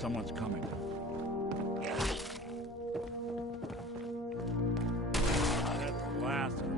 Someone's coming. That's the last of them.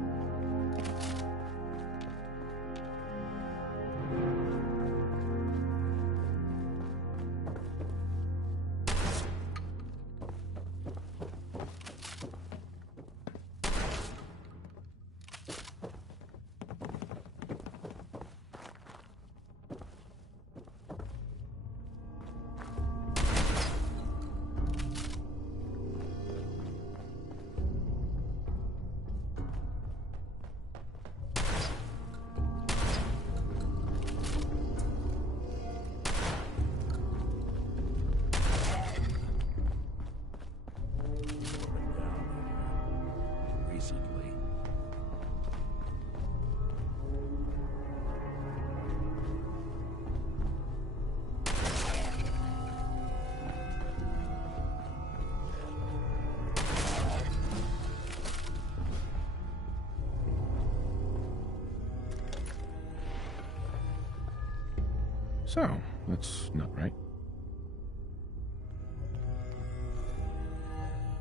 So, that's not right.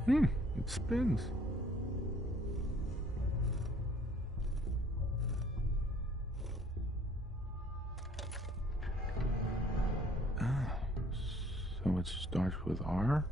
It spins. So it starts with R?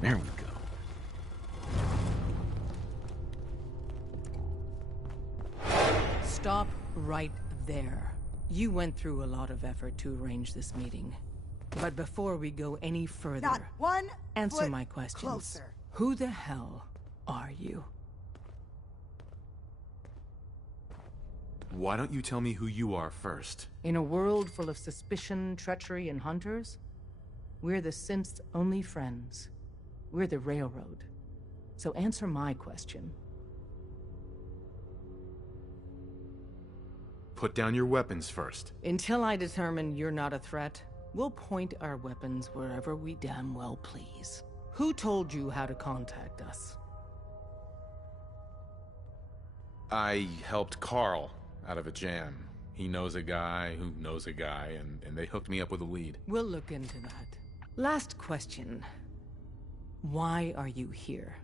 There we go. Stop right there. You went through a lot of effort to arrange this meeting. But before we go any further, Not one answer foot my questions. closer. Who the hell are you? Why don't you tell me who you are first? In a world full of suspicion, treachery, and hunters, we're the synth's only friends. We're the Railroad. So answer my question. Put down your weapons first. Until I determine you're not a threat, we'll point our weapons wherever we damn well please. Who told you how to contact us? I helped Carl out of a jam. He knows a guy who knows a guy, and they hooked me up with a lead. We'll look into that. Last question. Why are you here?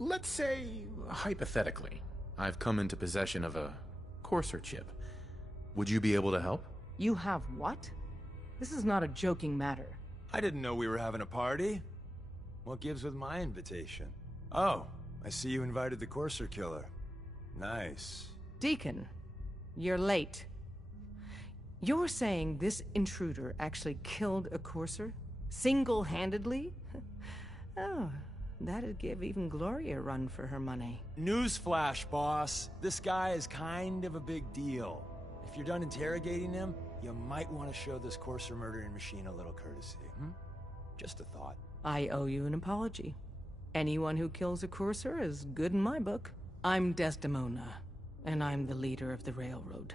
Let's say, hypothetically, I've come into possession of a Courser chip. Would you be able to help? You have what? This is not a joking matter. I didn't know we were having a party. What gives with my invitation? Oh, I see you invited the Courser killer. Nice. Deacon, you're late. You're saying this intruder actually killed a Courser? Single-handedly? Oh, that'd give even Gloria a run for her money. Newsflash, boss. This guy is kind of a big deal. If you're done interrogating him, you might want to show this Courser murdering machine a little courtesy. Just a thought. I owe you an apology. Anyone who kills a Courser is good in my book. I'm Desdemona, and I'm the leader of the Railroad.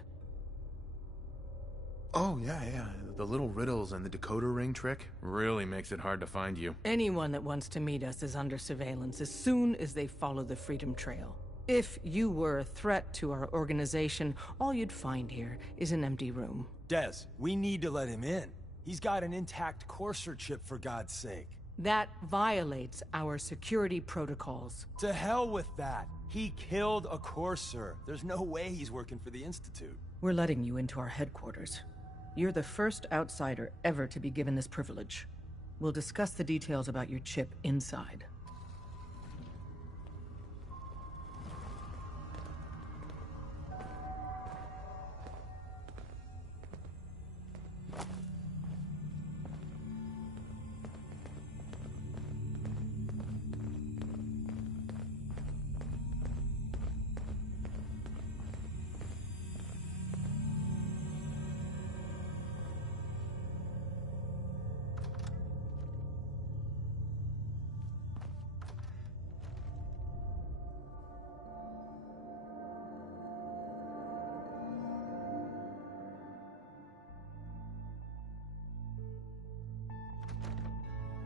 Oh, yeah. The little riddles and the decoder ring trick really makes it hard to find you. Anyone that wants to meet us is under surveillance as soon as they follow the Freedom Trail. If you were a threat to our organization, all you'd find here is an empty room. Des, we need to let him in. He's got an intact Courser chip, for God's sake. That violates our security protocols. To hell with that. He killed a courser. There's no way he's working for the Institute. We're letting you into our headquarters. You're the first outsider ever to be given this privilege. We'll discuss the details about your chip inside.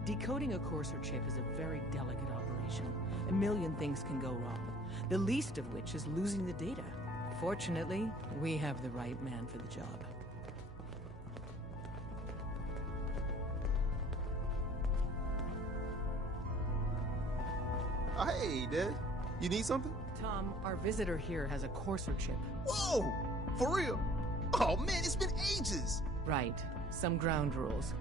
Decoding a courser chip is a very delicate operation. A million things can go wrong, the least of which is losing the data. Fortunately, we have the right man for the job. Hey, Dad. You need something? Tom, our visitor here has a courser chip. Whoa! For real? Oh, man, it's been ages! Right. Some ground rules.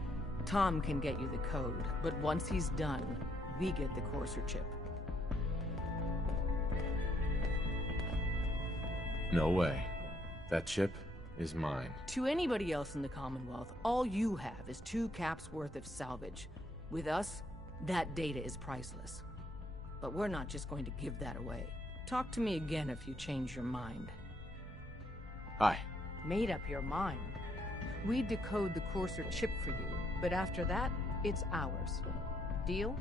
Tom can get you the code, but once he's done, we get the courser chip. No way. That chip is mine. To anybody else in the Commonwealth, all you have is 2 caps worth of salvage. With us, that data is priceless. But we're not just going to give that away. Talk to me again if you change your mind. Hi. Made up your mind. We decode the courser chip for you, but after that, it's ours. Deal?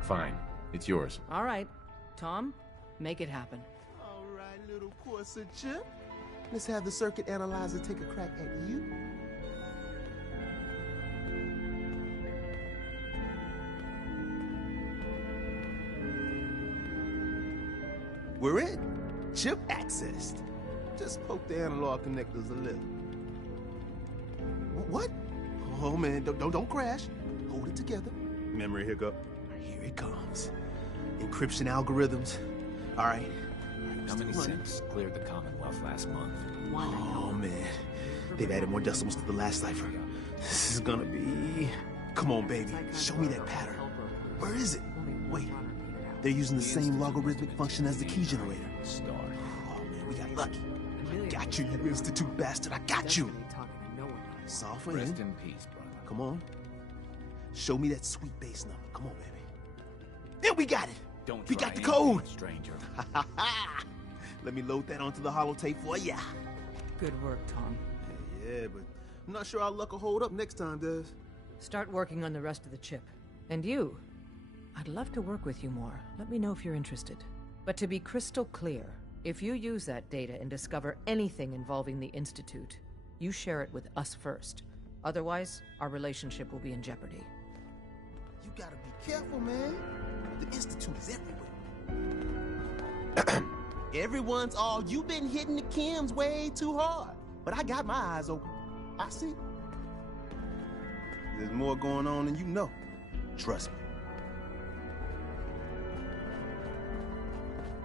Fine. It's yours. All right. Tom, make it happen. All right, little courser chip. Let's have the circuit analyzer take a crack at you. We're in. Chip accessed. Just poke the analog connectors a little. What? Oh man, don't crash. Hold it together. Memory hiccup. Here it comes. Encryption algorithms. All right. How many synths cleared the Commonwealth last month? Oh man, they've added more decimals to the last cipher. This is gonna be. Come on, baby. Show me that pattern. Where is it? Wait. They're using the same logarithmic function as the key generator. Star. Oh man, we got lucky. I got you, you Institute bastard. I got you. It's all for Rest him. in peace, brother. Come on. Show me that sweet bass number. Come on, baby. There we got it. Don't We try got the anything, code. stranger. Let me load that onto the holotape for ya. Good work, Tom. Yeah, but I'm not sure our luck will hold up next time, Des. Start working on the rest of the chip. And you, I'd love to work with you more. Let me know if you're interested. But to be crystal clear, if you use that data and discover anything involving the Institute, you share it with us first. Otherwise, our relationship will be in jeopardy. You gotta be careful, man. The Institute is everywhere. Everyone's all, you've been hitting the chems way too hard. But I got my eyes open. I see. There's more going on than you know. Trust me.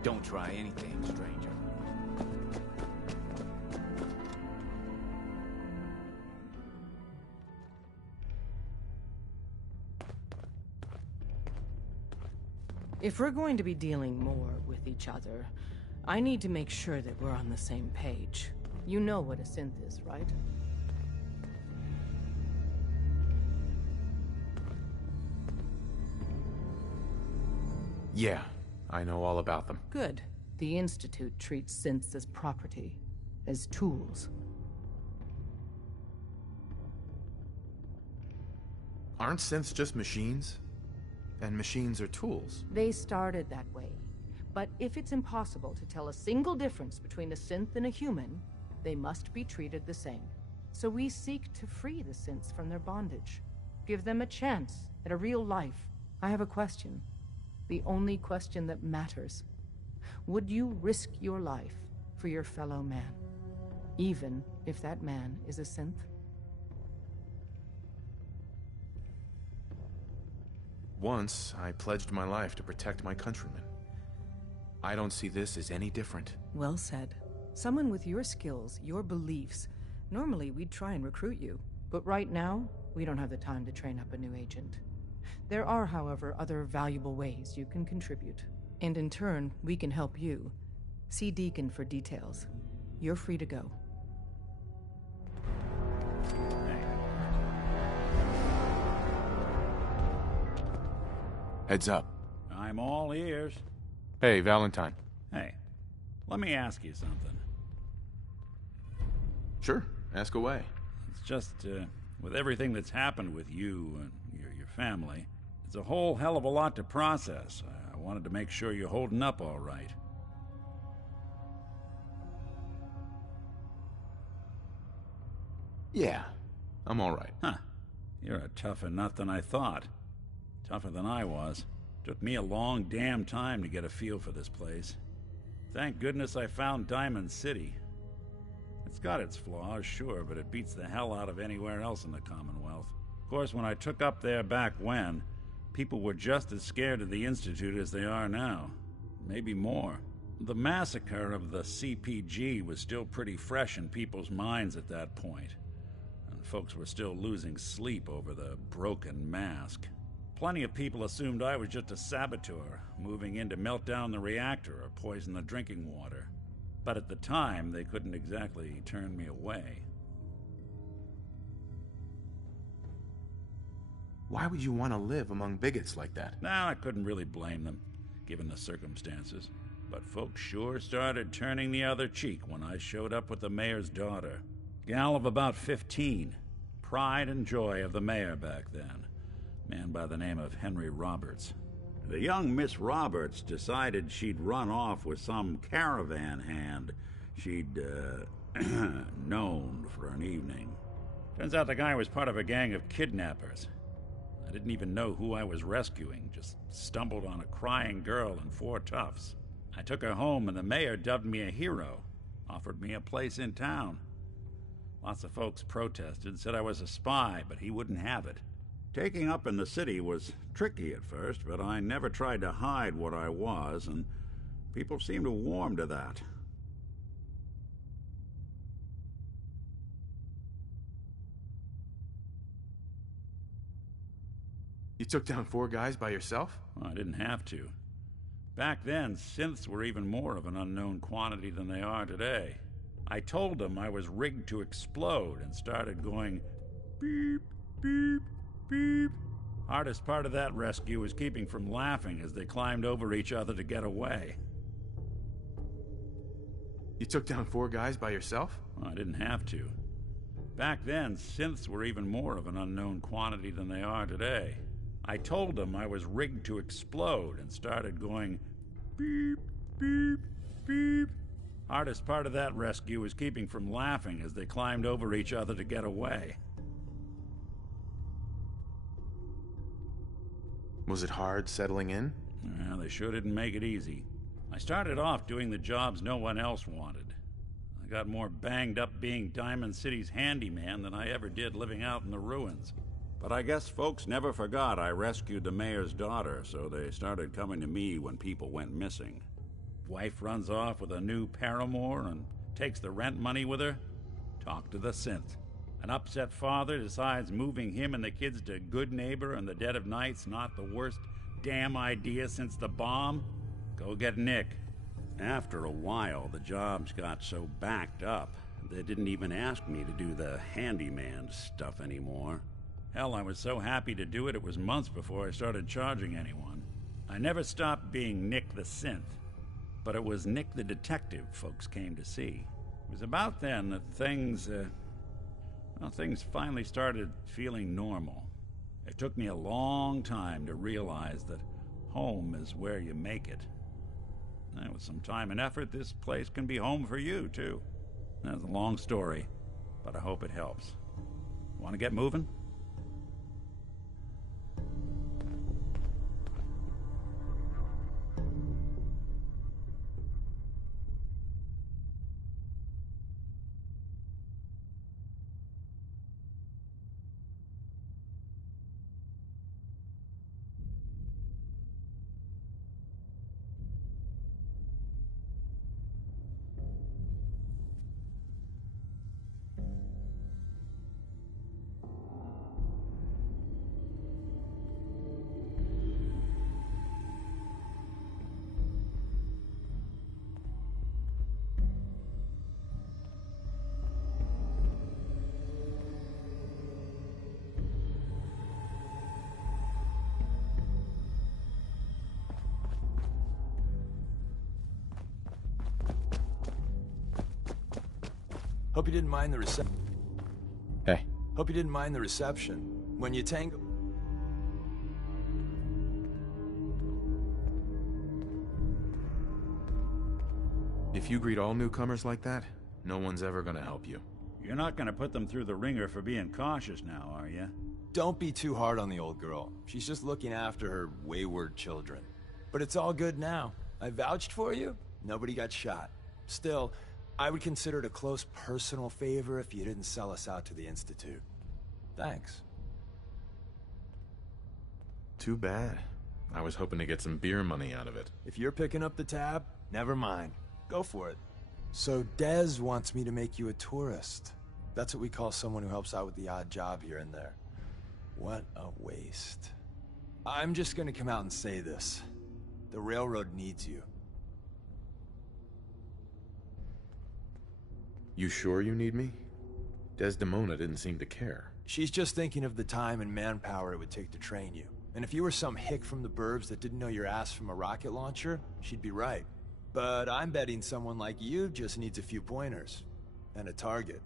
Don't try anything, stranger. If we're going to be dealing more with each other, I need to make sure that we're on the same page. You know what a synth is, right? Yeah, I know all about them. Good. The Institute treats synths as property, as tools. Aren't synths just machines? And machines are tools. They started that way. But if it's impossible to tell a single difference between a synth and a human, they must be treated the same. So we seek to free the synths from their bondage. Give them a chance at a real life. I have a question. The only question that matters. Would you risk your life for your fellow man? Even if that man is a synth? Once, I pledged my life to protect my countrymen. I don't see this as any different. Well said. Someone with your skills, your beliefs. Normally, we'd try and recruit you. But right now, we don't have the time to train up a new agent. There are, however, other valuable ways you can contribute. And in turn, we can help you. See Deacon for details. You're free to go. Heads up. I'm all ears. Hey, Valentine. Hey, let me ask you something. Sure, ask away. It's just, with everything that's happened with you and your family, it's a whole hell of a lot to process. I wanted to make sure you're holding up all right. Yeah, I'm all right. Huh. You're a tougher nut than I thought. Tougher than I was. Took me a long damn time to get a feel for this place. Thank goodness I found Diamond City. It's got its flaws, sure, but it beats the hell out of anywhere else in the Commonwealth. Of course, when I took up there back when, people were just as scared of the Institute as they are now. Maybe more. The massacre of the CPG was still pretty fresh in people's minds at that point, and folks were still losing sleep over the broken mask. Plenty of people assumed I was just a saboteur, moving in to melt down the reactor or poison the drinking water. But at the time, they couldn't exactly turn me away. Why would you want to live among bigots like that? Now, I couldn't really blame them, given the circumstances. But folks sure started turning the other cheek when I showed up with the mayor's daughter. Gal of about 15. Pride and joy of the mayor back then. Man by the name of Henry Roberts. The young Miss Roberts decided she'd run off with some caravan hand she'd, known for an evening. Turns out the guy was part of a gang of kidnappers. I didn't even know who I was rescuing, just stumbled on a crying girl and 4 toughs. I took her home and the mayor dubbed me a hero, offered me a place in town. Lots of folks protested, said I was a spy, but he wouldn't have it. Taking up in the city was tricky at first, but I never tried to hide what I was, and people seemed to warm to that. You took down 4 guys by yourself? Well, I didn't have to. Back then, synths were even more of an unknown quantity than they are today. I told them I was rigged to explode and started going beep, beep, beep. Hardest part of that rescue was keeping from laughing as they climbed over each other to get away. You took down 4 guys by yourself? Well, I didn't have to. Back then, synths were even more of an unknown quantity than they are today. I told them I was rigged to explode and started going beep, beep, beep. Hardest part of that rescue was keeping from laughing as they climbed over each other to get away. Was it hard settling in? Well, they sure didn't make it easy. I started off doing the jobs no one else wanted. I got more banged up being Diamond City's handyman than I ever did living out in the ruins. But I guess folks never forgot I rescued the mayor's daughter, so they started coming to me when people went missing. Wife runs off with a new paramour and takes the rent money with her. Talk to the synth. An upset father decides moving him and the kids to Good Neighbor in the dead of night's not the worst damn idea since the bomb. Go get Nick. After a while, the jobs got so backed up, they didn't even ask me to do the handyman stuff anymore. Hell, I was so happy to do it, it was months before I started charging anyone. I never stopped being Nick the synth, but it was Nick the detective folks came to see. It was about then that things finally started feeling normal. It took me a long time to realize that home is where you make it. And with some time and effort, this place can be home for you, too. That's a long story, but I hope it helps. Want to get moving? Hope you didn't mind the reception. Hey. Hope you didn't mind the reception. When you tango... If you greet all newcomers like that, no one's ever gonna help you. You're not gonna put them through the ringer for being cautious now, are you? Don't be too hard on the old girl. She's just looking after her wayward children. But it's all good now. I vouched for you. Nobody got shot. Still, I would consider it a close personal favor if you didn't sell us out to the Institute. Thanks. Too bad. I was hoping to get some beer money out of it. If you're picking up the tab, never mind. Go for it. So Dez wants me to make you a tourist. That's what we call someone who helps out with the odd job here and there. What a waste. I'm just gonna come out and say this. The railroad needs you. You sure you need me? Desdemona didn't seem to care. She's just thinking of the time and manpower it would take to train you. And if you were some hick from the burbs that didn't know your ass from a rocket launcher, she'd be right. But I'm betting someone like you just needs a few pointers. And a target.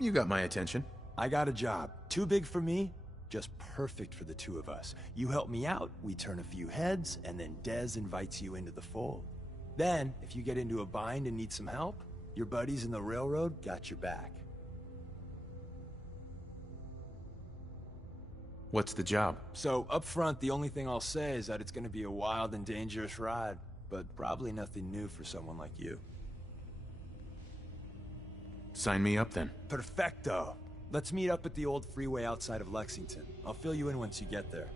You got my attention. I got a job. Too big for me, just perfect for the two of us. You help me out, we turn a few heads, and then Dez invites you into the fold. Then, if you get into a bind and need some help, your buddies in the railroad got your back. What's the job? So, up front, the only thing I'll say is that it's gonna be a wild and dangerous ride, but probably nothing new for someone like you. Sign me up then. Perfecto! Let's meet up at the old freeway outside of Lexington. I'll fill you in once you get there.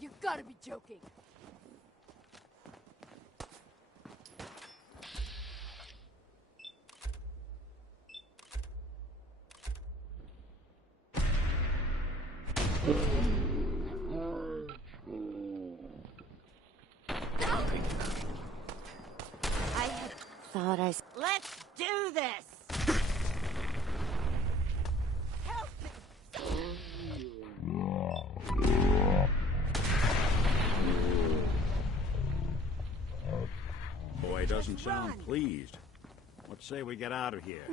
You gotta be joking. Let's do this! Help me! Boy doesn't sound pleased. Let's say we get out of here.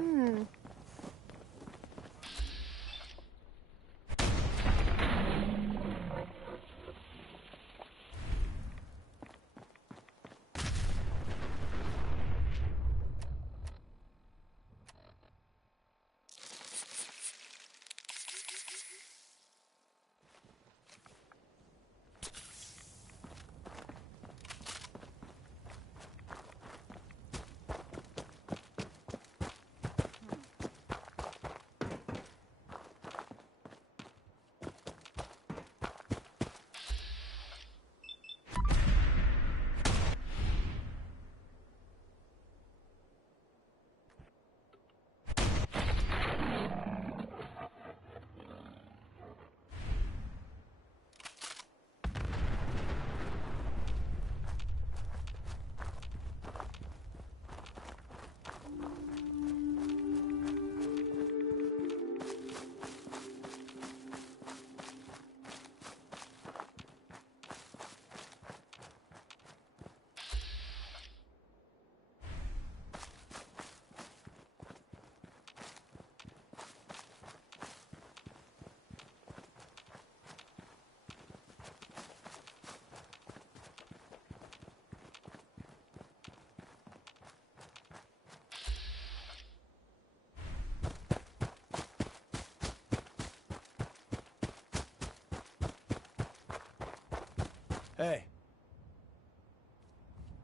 Hey,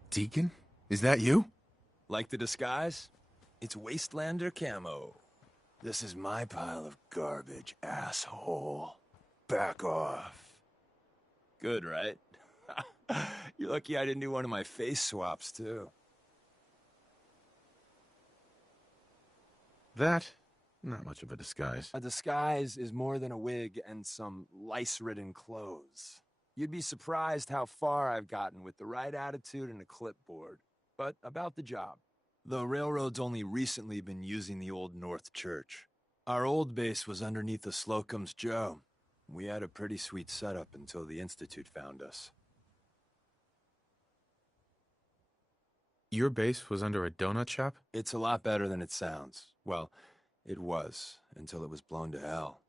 Deacon? Is that you? like the disguise? It's Wastelander camo. This is my pile of garbage, asshole. Back off. Good, right? You're lucky I didn't do one of my face swaps, too. That? Not much of a disguise. A disguise is more than a wig and some lice-ridden clothes. You'd be surprised how far I've gotten with the right attitude and a clipboard. But about the job. The railroad's only recently been using the Old North Church. Our old base was underneath the Slocum's Joe. We had a pretty sweet setup until the Institute found us. Your base was under a donut shop? It's a lot better than it sounds. Well, it was, until it was blown to hell.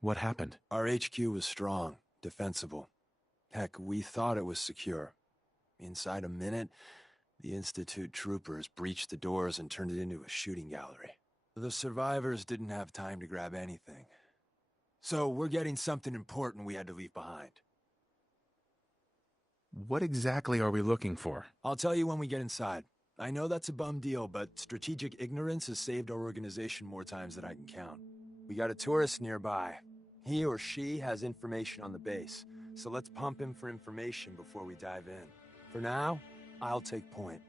What happened? Our HQ was strong, defensible. Heck, we thought it was secure. Inside a minute, the Institute troopers breached the doors and turned it into a shooting gallery. The survivors didn't have time to grab anything. So we're getting something important we had to leave behind. What exactly are we looking for? I'll tell you when we get inside. I know that's a bum deal, but strategic ignorance has saved our organization more times than I can count. We got a tourist nearby. He or she has information on the base, so let's pump him for information before we dive in. For now, I'll take point.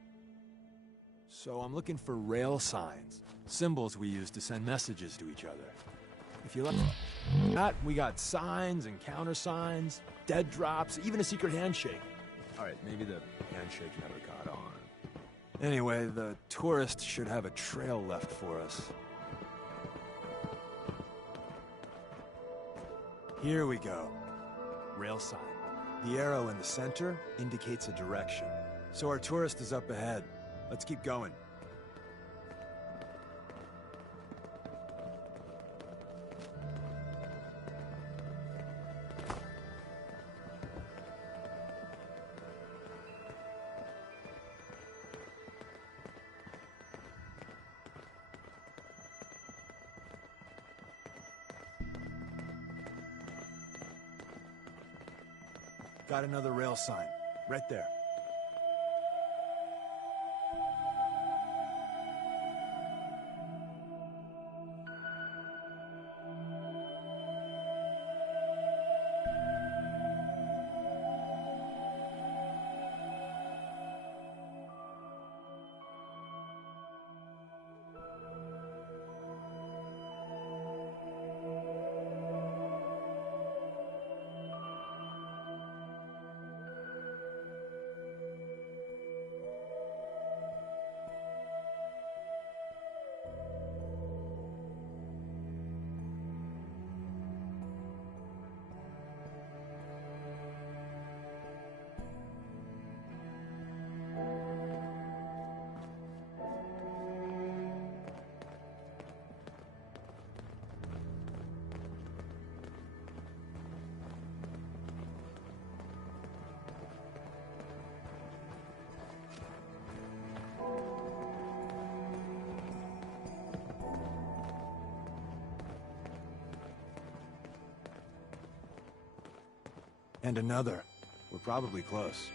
So I'm looking for rail signs, symbols we use to send messages to each other. If you like that, we got signs and countersigns, dead drops, even a secret handshake. All right, maybe the handshake never caught on. Anyway, the tourist should have a trail left for us. Here we go. Rail sign. The arrow in the center indicates a direction. So our tourist is up ahead. Let's keep going. Got another rail sign. Right there. And another. We're probably close.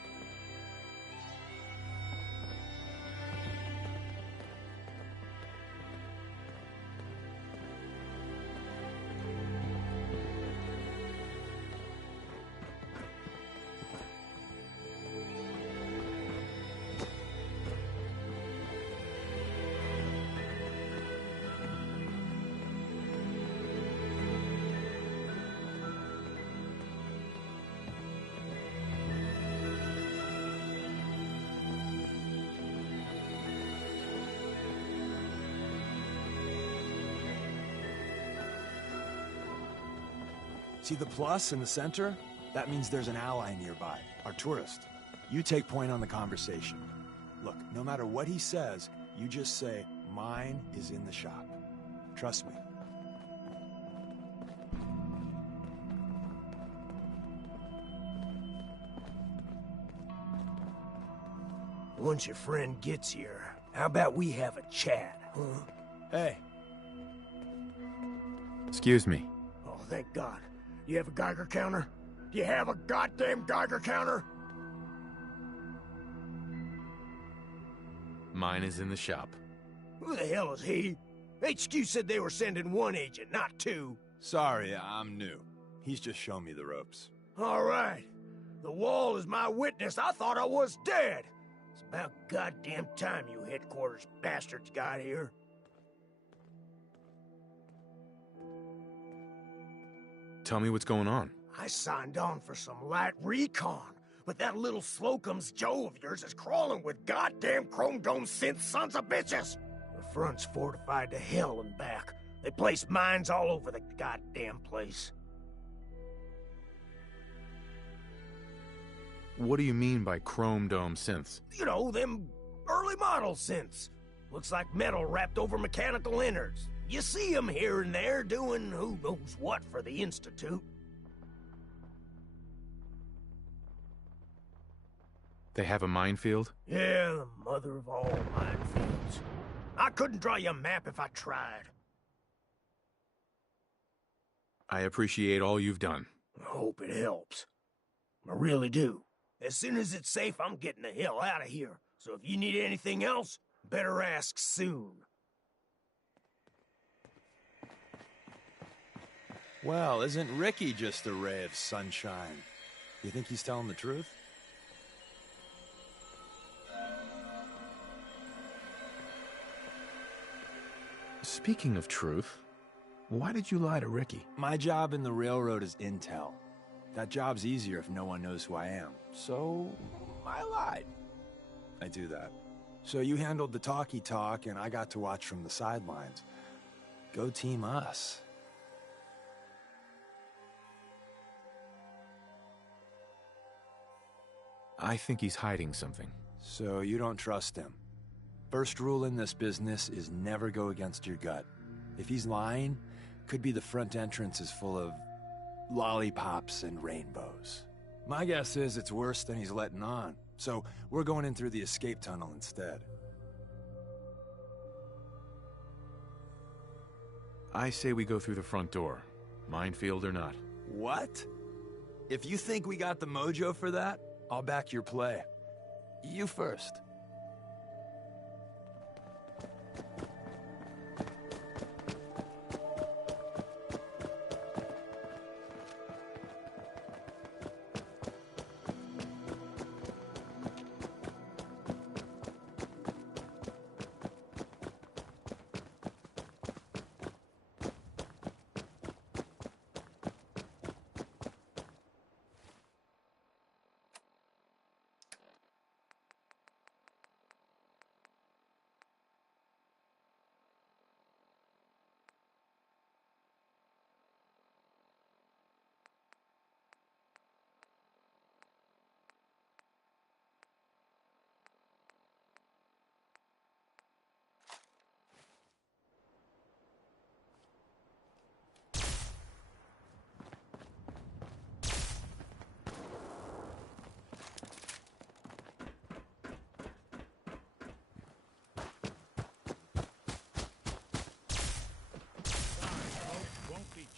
See the plus in the center? That means there's an ally nearby, our tourist. You take point on the conversation. Look, no matter what he says, you just say, "Mine is in the shop." Trust me. Once your friend gets here, how about we have a chat, huh? Hey. Excuse me. Oh, thank God. You have a Geiger counter? Do you have a goddamn Geiger counter? Mine is in the shop. Who the hell is he? HQ said they were sending one agent, not two. Sorry, I'm new. He's just showing me the ropes. All right. The wall is my witness. I thought I was dead. It's about goddamn time you headquarters bastards got here. Tell me what's going on. I signed on for some light recon, but that little Slocum's Joe of yours is crawling with goddamn chrome dome synth sons of bitches. The front's fortified to hell and back. They placed mines all over the goddamn place. What do you mean by chrome dome synths? You know, them early model synths. Looks like metal wrapped over mechanical innards. You see them here and there doing who knows what for the Institute. They have a minefield? Yeah, the mother of all minefields. I couldn't draw you a map if I tried. I appreciate all you've done. I hope it helps. I really do. As soon as it's safe, I'm getting the hell out of here. So if you need anything else, better ask soon. Well, isn't Ricky just a ray of sunshine? You think he's telling the truth? Speaking of truth, why did you lie to Ricky? My job in the railroad is intel. That job's easier if no one knows who I am. So, I lied. I do that. So you handled the talkie talk, and I got to watch from the sidelines. Go team us. I think he's hiding something. So you don't trust him. First rule in this business is never go against your gut. If he's lying, could be the front entrance is full of lollipops and rainbows. My guess is it's worse than he's letting on. So we're going in through the escape tunnel instead. I say we go through the front door, minefield or not. What? If you think we got the mojo for that, I'll back your play. You first.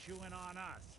Chewing on us.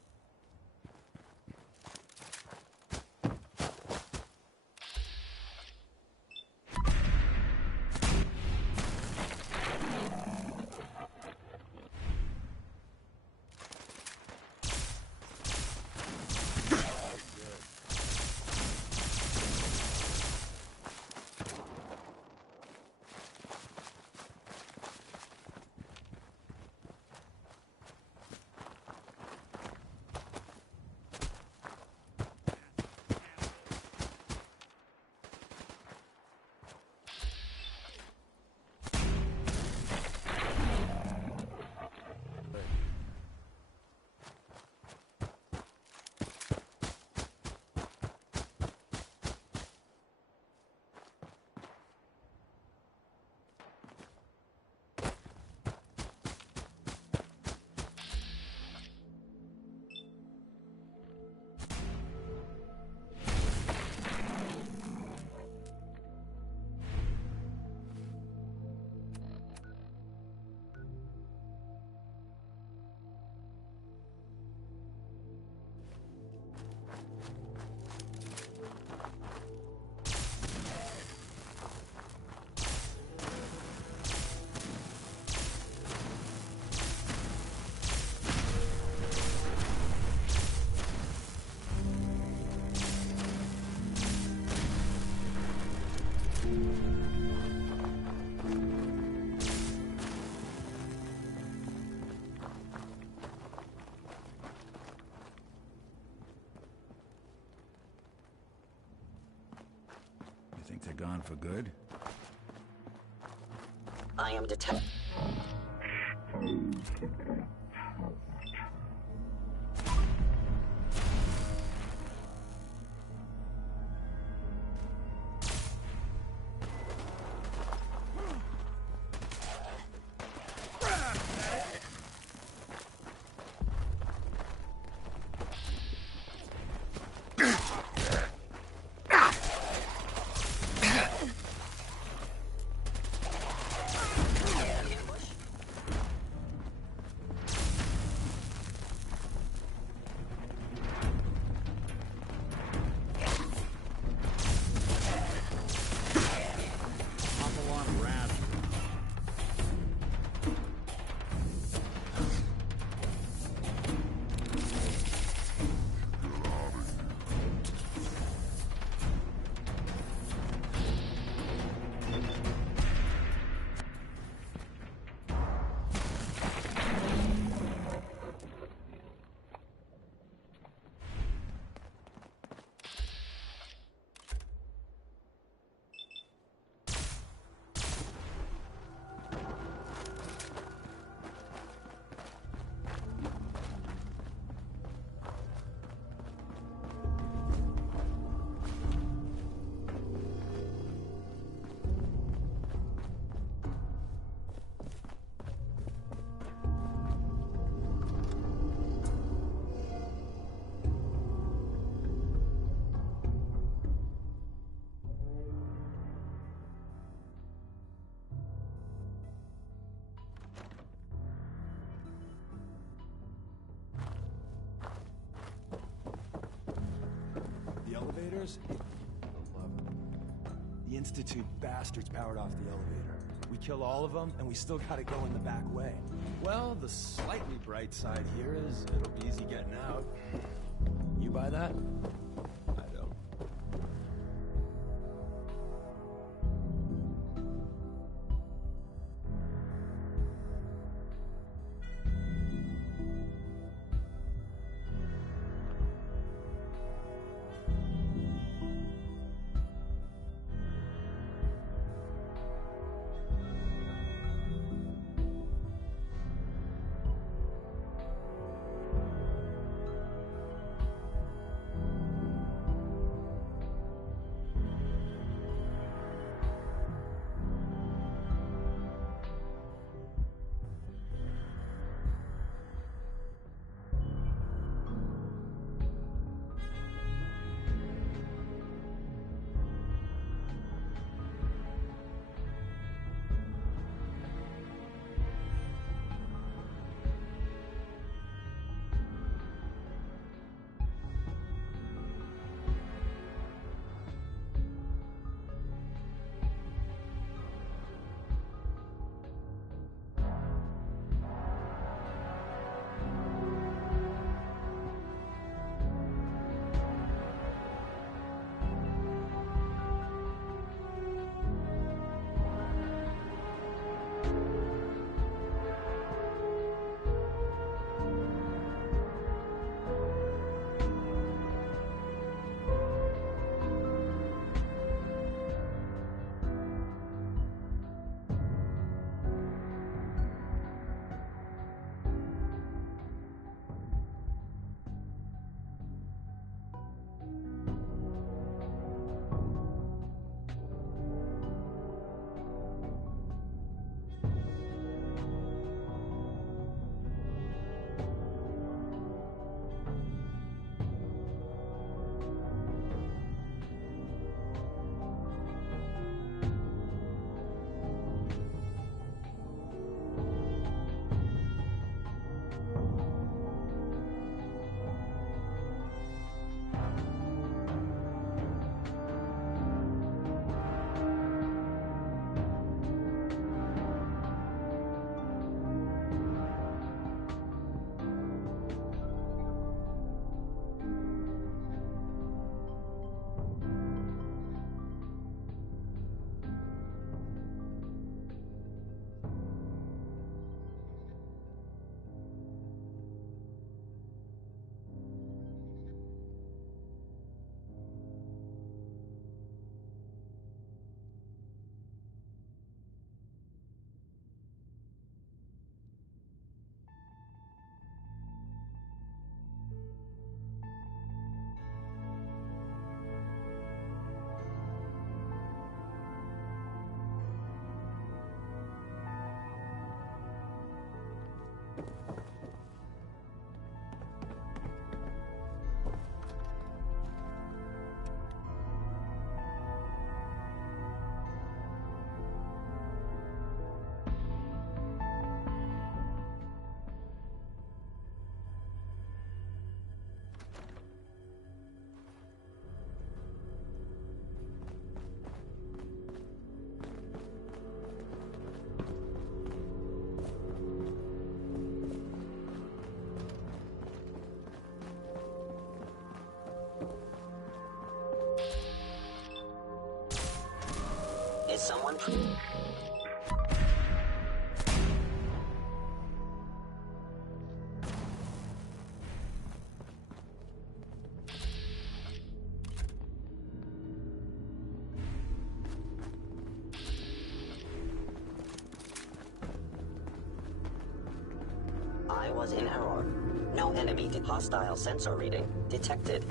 have gone for good. I am detected. The elevators? I love them. The Institute bastards powered off the elevator. We kill all of them, and we still gotta go in the back way. Well, the slightly bright side here is it'll be easy getting out. You buy that? I don't. Is someone... I was in error. No enemy hostile sensor reading detected.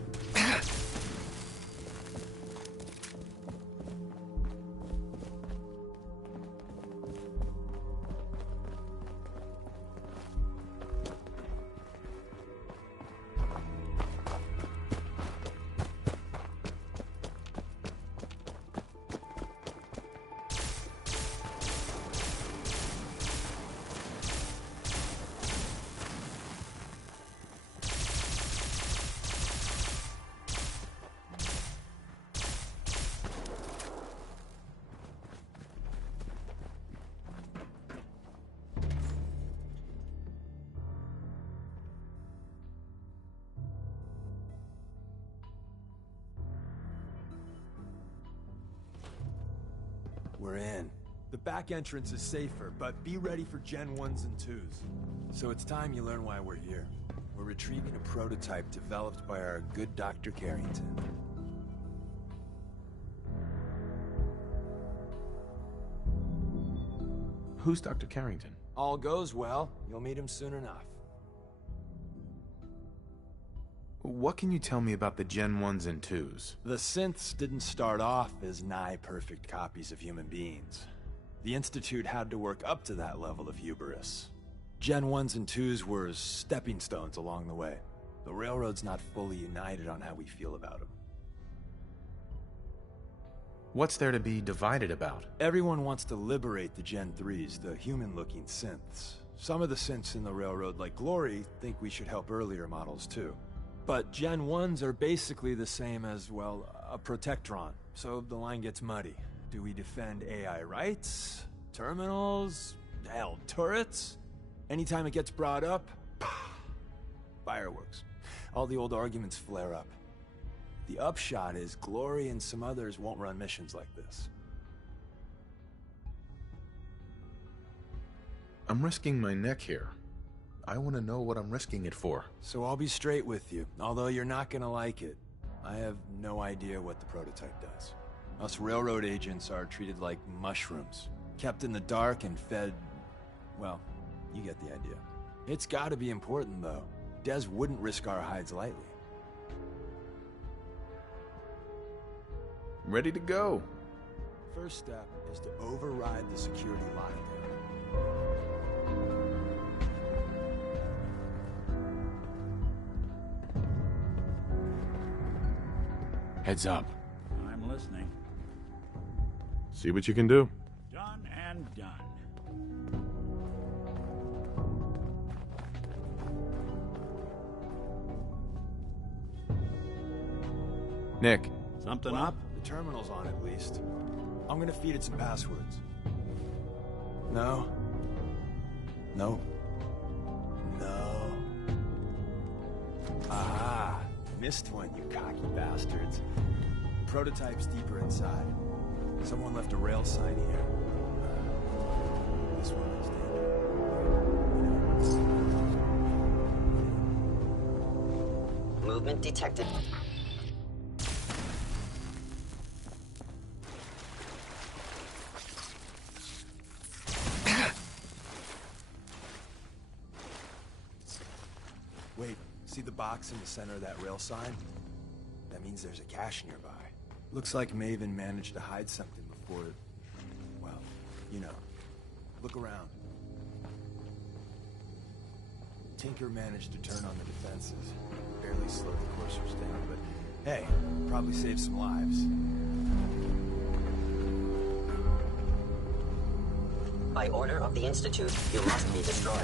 We're in. The back entrance is safer, but be ready for Gen 1s and 2s. So it's time you learn why we're here. We're retrieving a prototype developed by our good Dr. Carrington. Who's Dr. Carrington? All goes well, you'll meet him soon enough. What can you tell me about the Gen 1s and 2s? The synths didn't start off as nigh-perfect copies of human beings. The Institute had to work up to that level of hubris. Gen 1s and 2s were stepping stones along the way. The Railroad's not fully united on how we feel about them. What's there to be divided about? Everyone wants to liberate the Gen 3s, the human-looking synths. Some of the synths in the Railroad, like Glory, think we should help earlier models too. But Gen 1s are basically the same as, well, a Protectron, so the line gets muddy. Do we defend AI rights? Terminals? Hell, turrets? Anytime it gets brought up, fireworks. All the old arguments flare up. The upshot is Glory and some others won't run missions like this. I'm risking my neck here. I want to know what I'm risking it for. So I'll be straight with you, although you're not gonna like it. I have no idea what the prototype does. Us Railroad agents are treated like mushrooms, kept in the dark and fed... well, you get the idea. It's gotta be important, though. Des wouldn't risk our hides lightly. Ready to go. First step is to override the security lockdown. Heads up. I'm listening. See what you can do. Done and done. Nick. Something Well, up? The terminal's on at least. I'm gonna feed it some passwords. No. No. No. Aha! Missed one, you cocky bastards. Prototype's deeper inside. Someone left a rail sign here. This one is dangerous. Movement detected. Wait, see the box in the center of that rail sign? That means there's a cache nearby. Looks like Maven managed to hide something before it... well, you know. Look around. Tinker managed to turn on the defenses. Barely slowed the coursers down, but hey, probably saved some lives. By order of the Institute, you must be destroyed.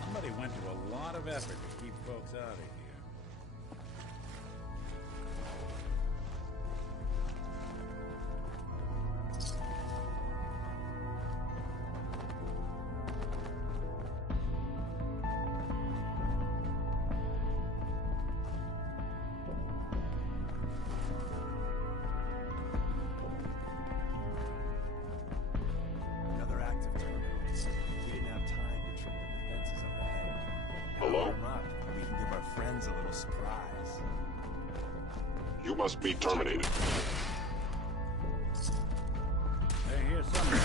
Somebody went to a lot of effort to keep folks out of here. Another active terminal. We didn't have time to trim the defenses up ahead. Hello? Power 'em up. We can give our friends a little surprise. You must be terminated. They're here somewhere.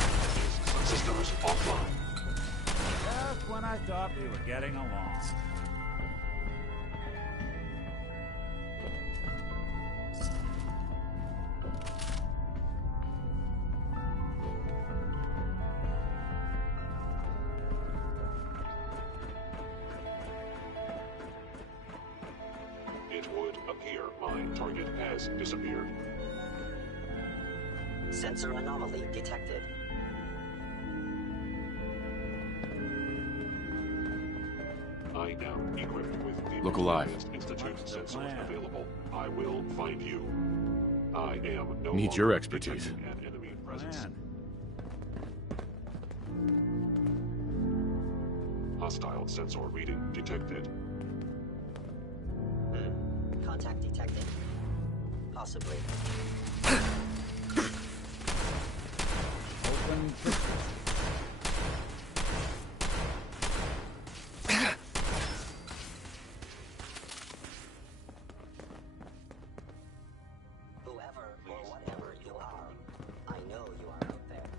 Systems offline. Just when I thought we were getting along. It would appear my target has disappeared. Sensor anomaly detected. I am equipped with the Look alive. Institute sensors available. I will find you. I am no Need your longer expertise. detecting an enemy presence. Man. Hostile sensor reading detected. Contact detected. Possibly. Open. Whoever or whatever you are, I know you are out there.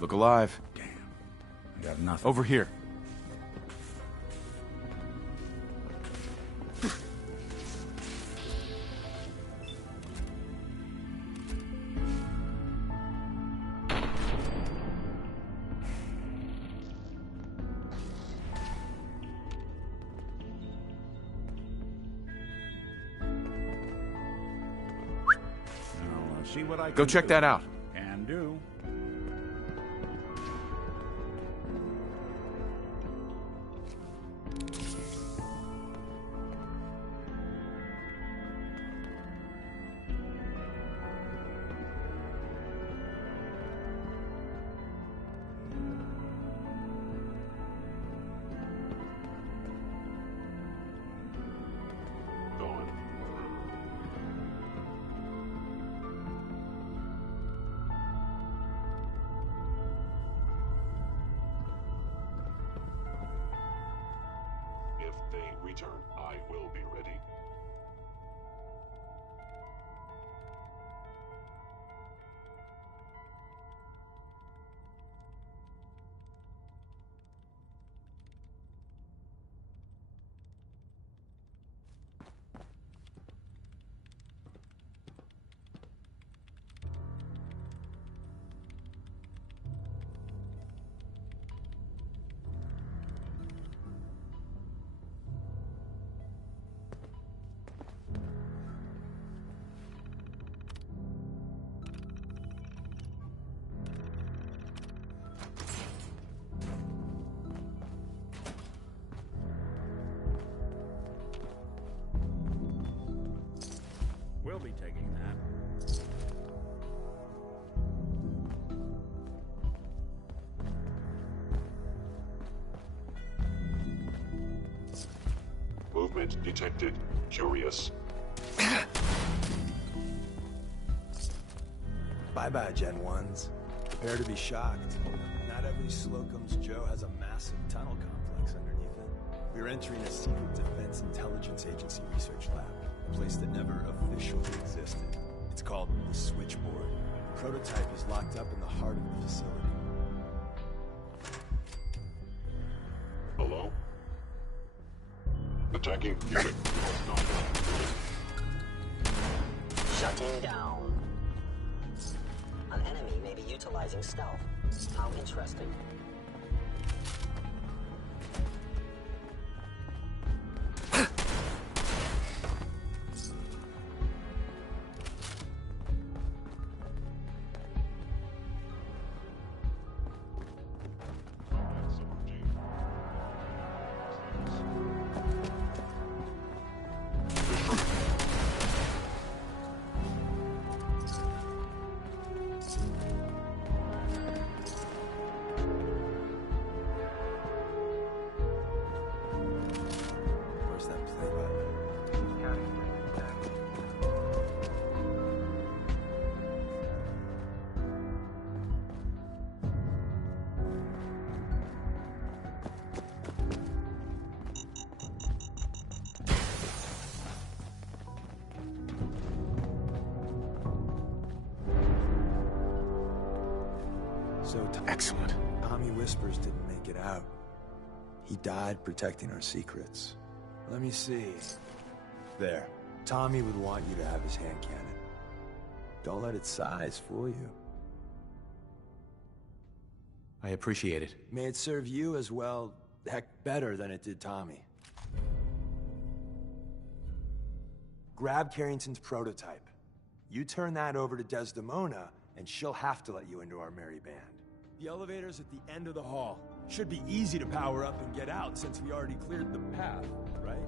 Look alive. Damn. I got nothing. Over here. See what I Go can check do. that out. Can do. Gone. If they return, I will be ready. We'll be taking that. Movement detected. Curious. Bye-bye, Gen 1s. Prepare to be shocked. Not every Slocum's Joe has a massive tunnel complex underneath it. We're entering a secret Defense Intelligence Agency research lab, a place that never officially existed. It's called the Switchboard. The prototype is locked up in the heart of the facility. Hello? Attacking unit. Shutting down. An enemy may be utilizing stealth. How interesting. Where's that play button? So Excellent. Tommy Whispers didn't make it out. He died protecting our secrets. Let me see. There. Tommy would want you to have his hand cannon. Don't let its size fool you. I appreciate it. May it serve you as well, heck, better than it did Tommy. Grab Carrington's prototype. You turn that over to Desdemona, and she'll have to let you into our merry band. The elevator's at the end of the hall. Should be easy to power up and get out since we already cleared the path, right?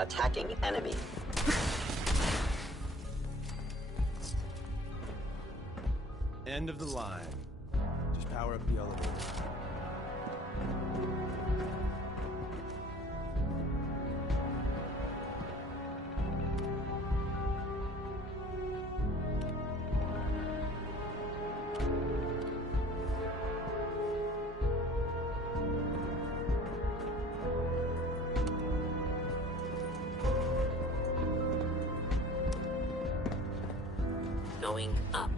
Attacking enemy. End of the line. Just power up the elevator. Going up.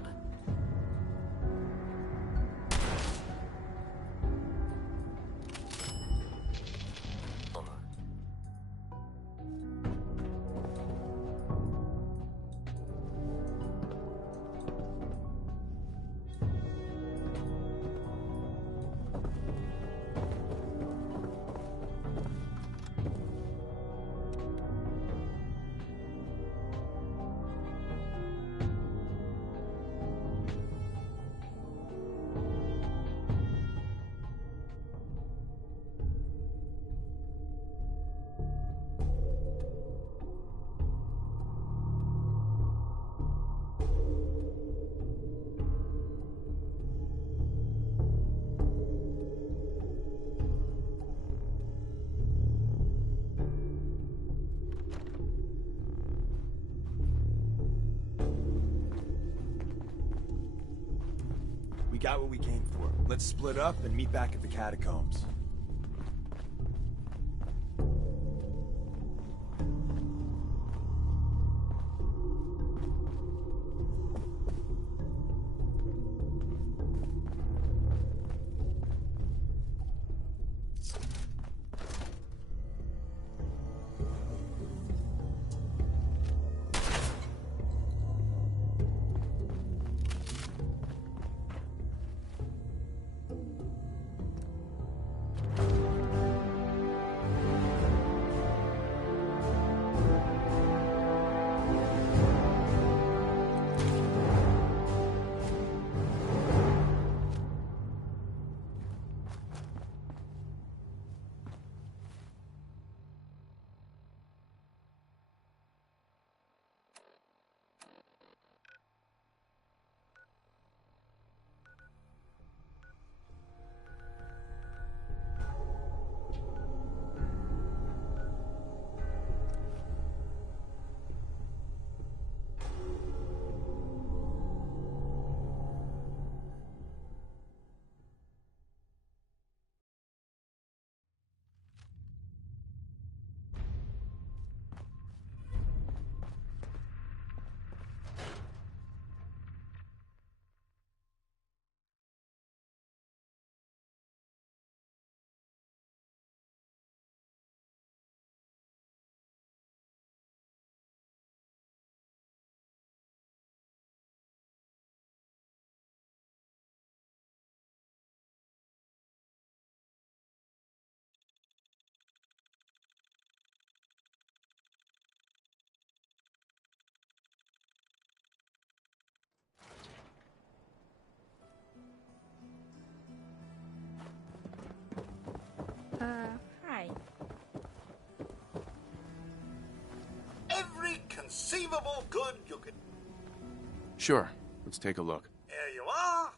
We got what we came for. Let's split up and meet back at the catacombs. Hi. Every conceivable good you could. Sure, let's take a look. Here you are.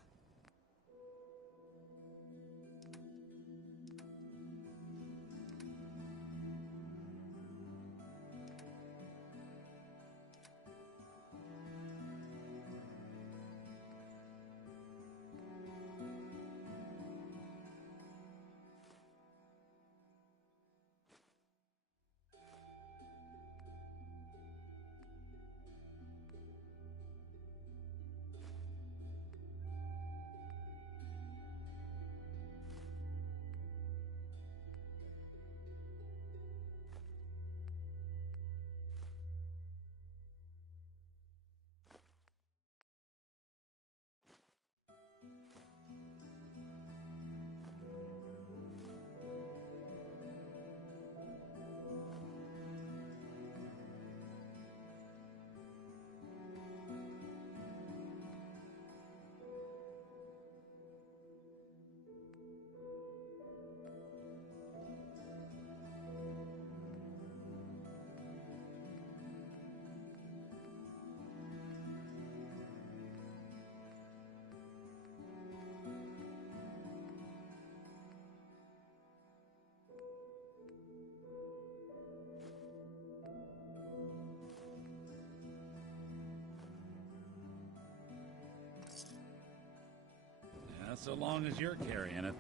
That's so long as you're carrying it.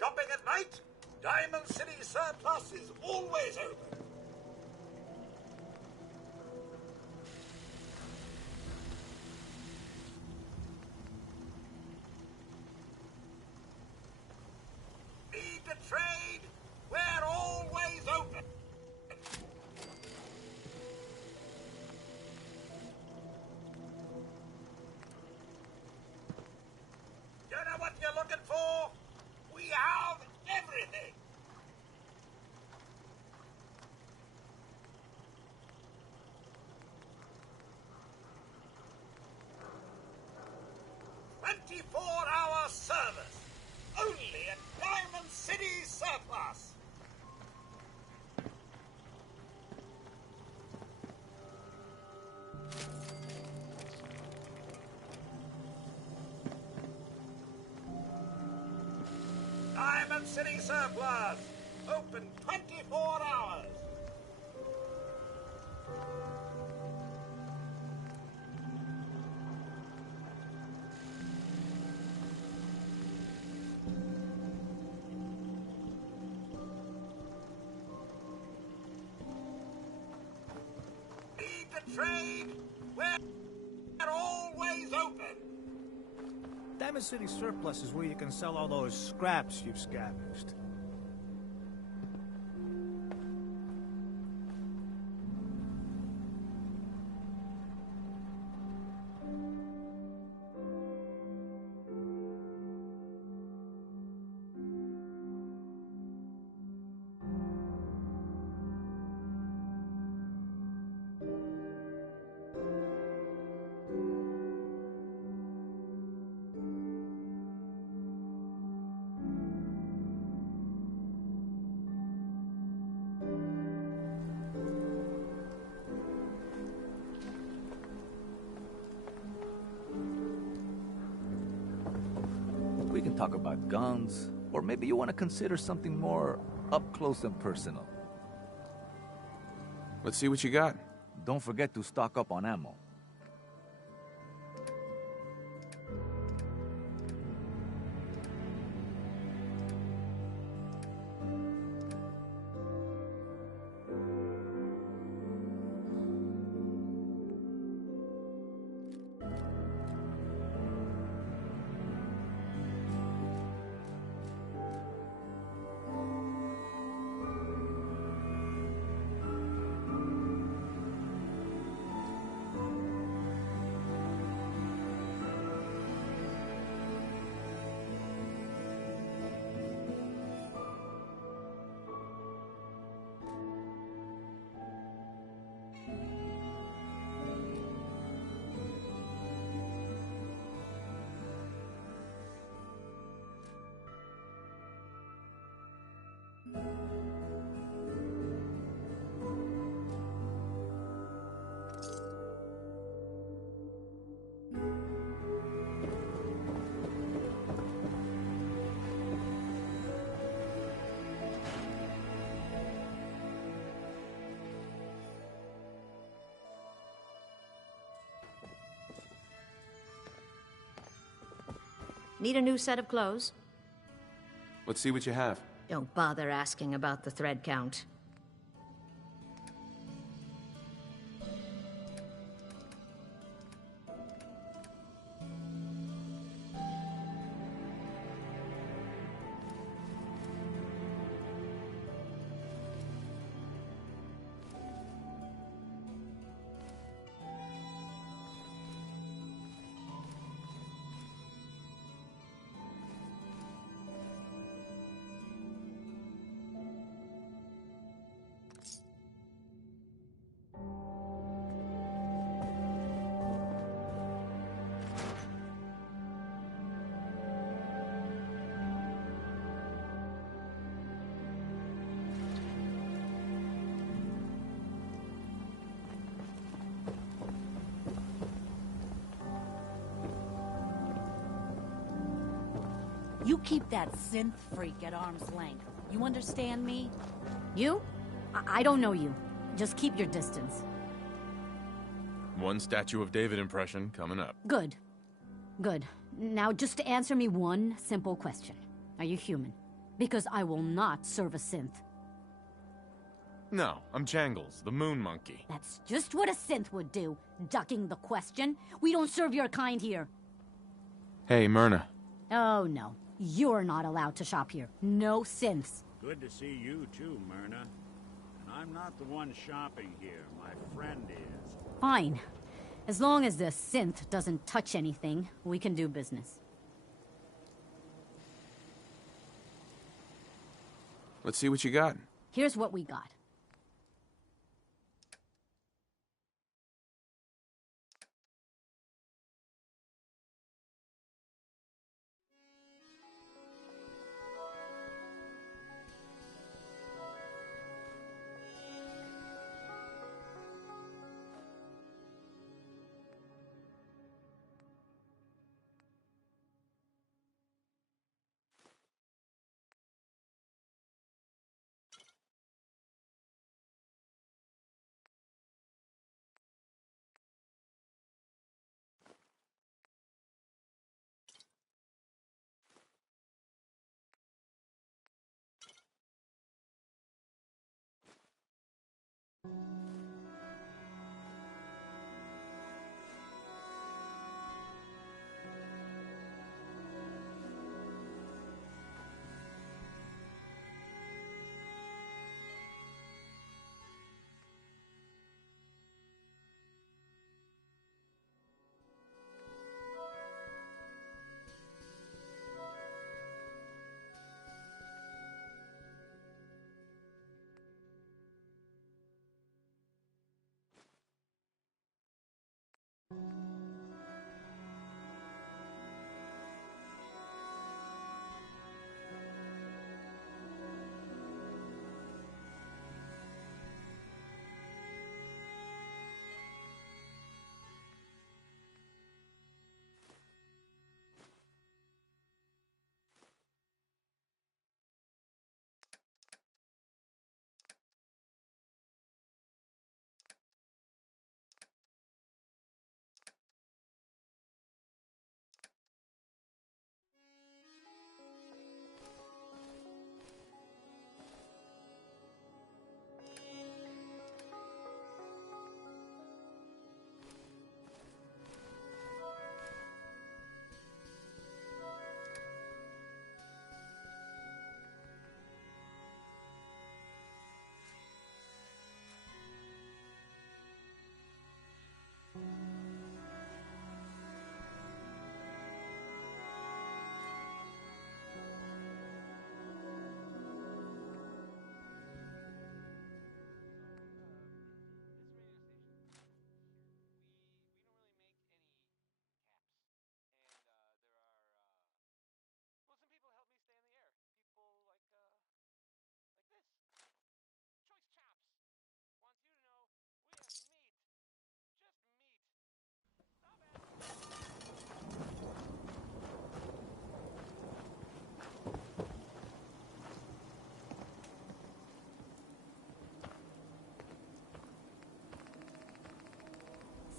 Shopping at night? Diamond City Surplus is always open. Need to trade? We're always open. You know what you're looking for? We have everything. "24-hour service. Only at Diamond City Surplus." Diamond City Surplus. Open 24 hours. Need to trade? We're always open. Diamond City Surplus is where you can sell all those scraps you've scavenged. We can talk about guns, or maybe you want to consider something more up close and personal. Let's see what you got. Don't forget to stock up on ammo. Need a new set of clothes? Let's see what you have. Don't bother asking about the thread count. You keep that synth freak at arm's length. You understand me? You? I don't know you. Just keep your distance. One Statue of David impression coming up. Good. Good. Now, just to answer me one simple question. Are you human? Because I will not serve a synth. No, I'm Jangles, the moon monkey. That's just what a synth would do, ducking the question. We don't serve your kind here. Hey, Myrna. Oh, no. You're not allowed to shop here. No synths. Good to see you too, Myrna. And I'm not the one shopping here. My friend is. Fine. As long as the synth doesn't touch anything, we can do business. Let's see what you got. Here's what we got.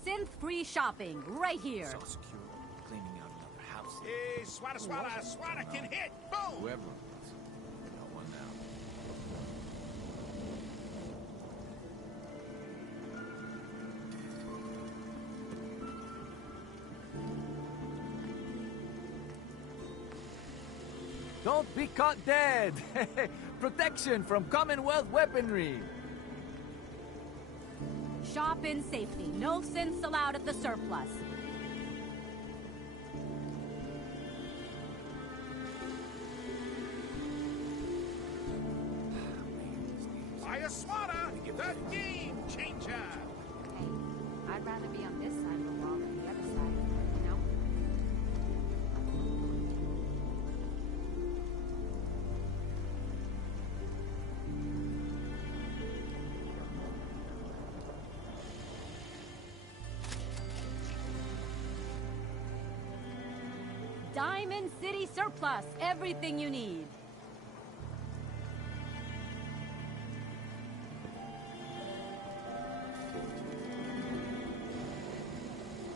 Synth-free shopping, right here. So secure, cleaning out another house. Hey, swata can hit! Boom! Whoever it is, got one now. Don't be caught dead! Protection from Commonwealth weaponry! Shop in safety. No synths allowed at the surplus. Buy a swata! The game changer! Hey, I'd rather be on this side of the wall than the other side, you know? Diamond City Surplus. Everything you need.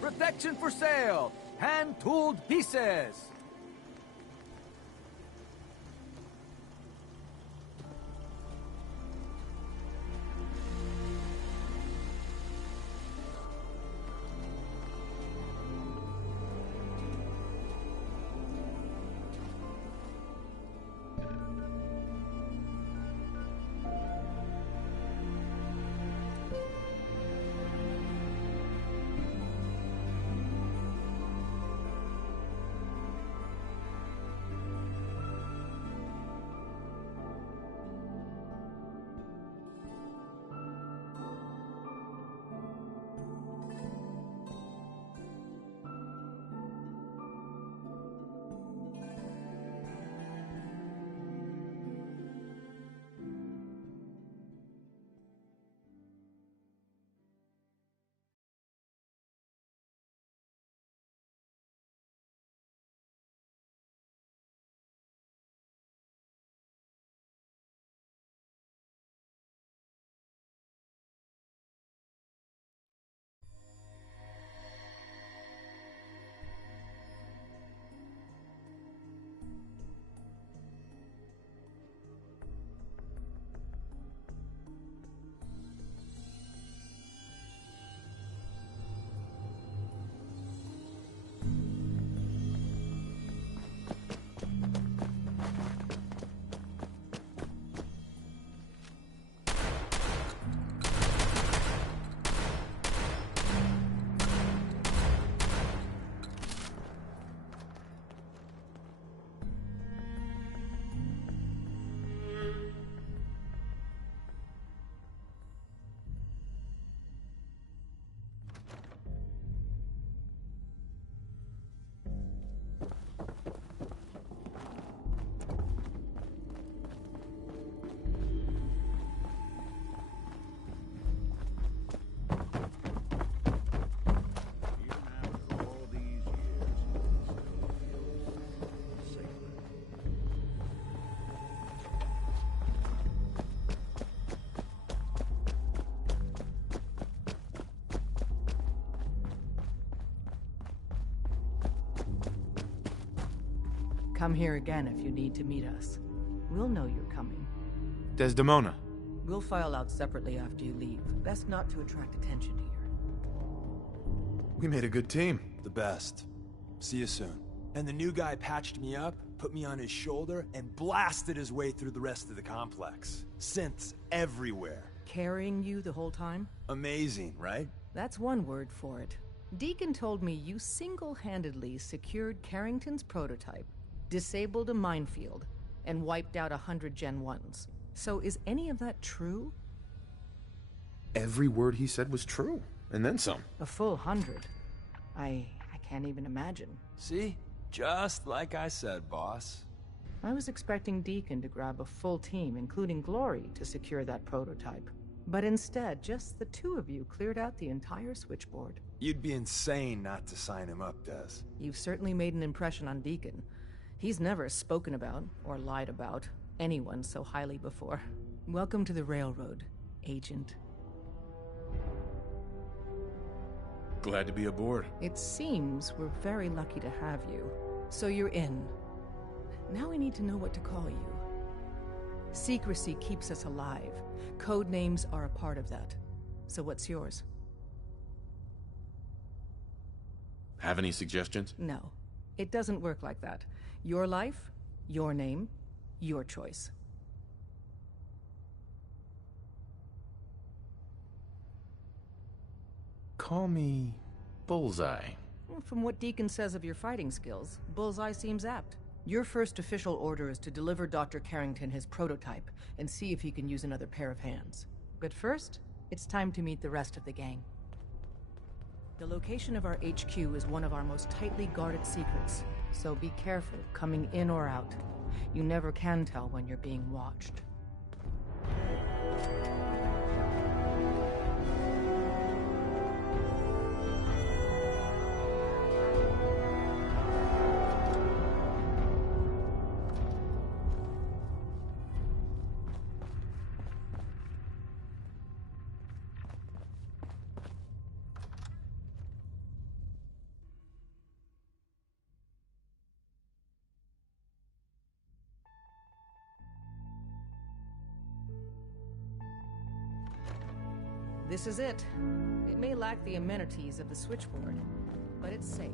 Protection for sale! Hand-tooled pieces! Come here again if you need to meet us. We'll know you're coming. Desdemona. We'll file out separately after you leave. Best not to attract attention here. We made a good team. The best. See you soon. And the new guy patched me up, put me on his shoulder, and blasted his way through the rest of the complex. Synths everywhere. Carrying you the whole time? Amazing, right? That's one word for it. Deacon told me you single-handedly secured Carrington's prototype, disabled a minefield, and wiped out 100 Gen 1s. So is any of that true? Every word he said was true, and then some. A full 100. I can't even imagine. See? Just like I said, boss. I was expecting Deacon to grab a full team, including Glory, to secure that prototype. But instead, just the two of you cleared out the entire switchboard. You'd be insane not to sign him up, Des. You've certainly made an impression on Deacon. He's never spoken about, or lied about, anyone so highly before. Welcome to the Railroad, Agent. Glad to be aboard. It seems we're very lucky to have you. So you're in. Now we need to know what to call you. Secrecy keeps us alive. Code names are a part of that. So what's yours? Have any suggestions? No. It doesn't work like that. Your life, your name, your choice. Call me Bullseye. From what Deacon says of your fighting skills, Bullseye seems apt. Your first official order is to deliver Dr. Carrington his prototype and see if he can use another pair of hands. But first, it's time to meet the rest of the gang. The location of our HQ is one of our most tightly guarded secrets, so be careful coming in or out. You never can tell when you're being watched. This is it. It may lack the amenities of the switchboard, but it's safe.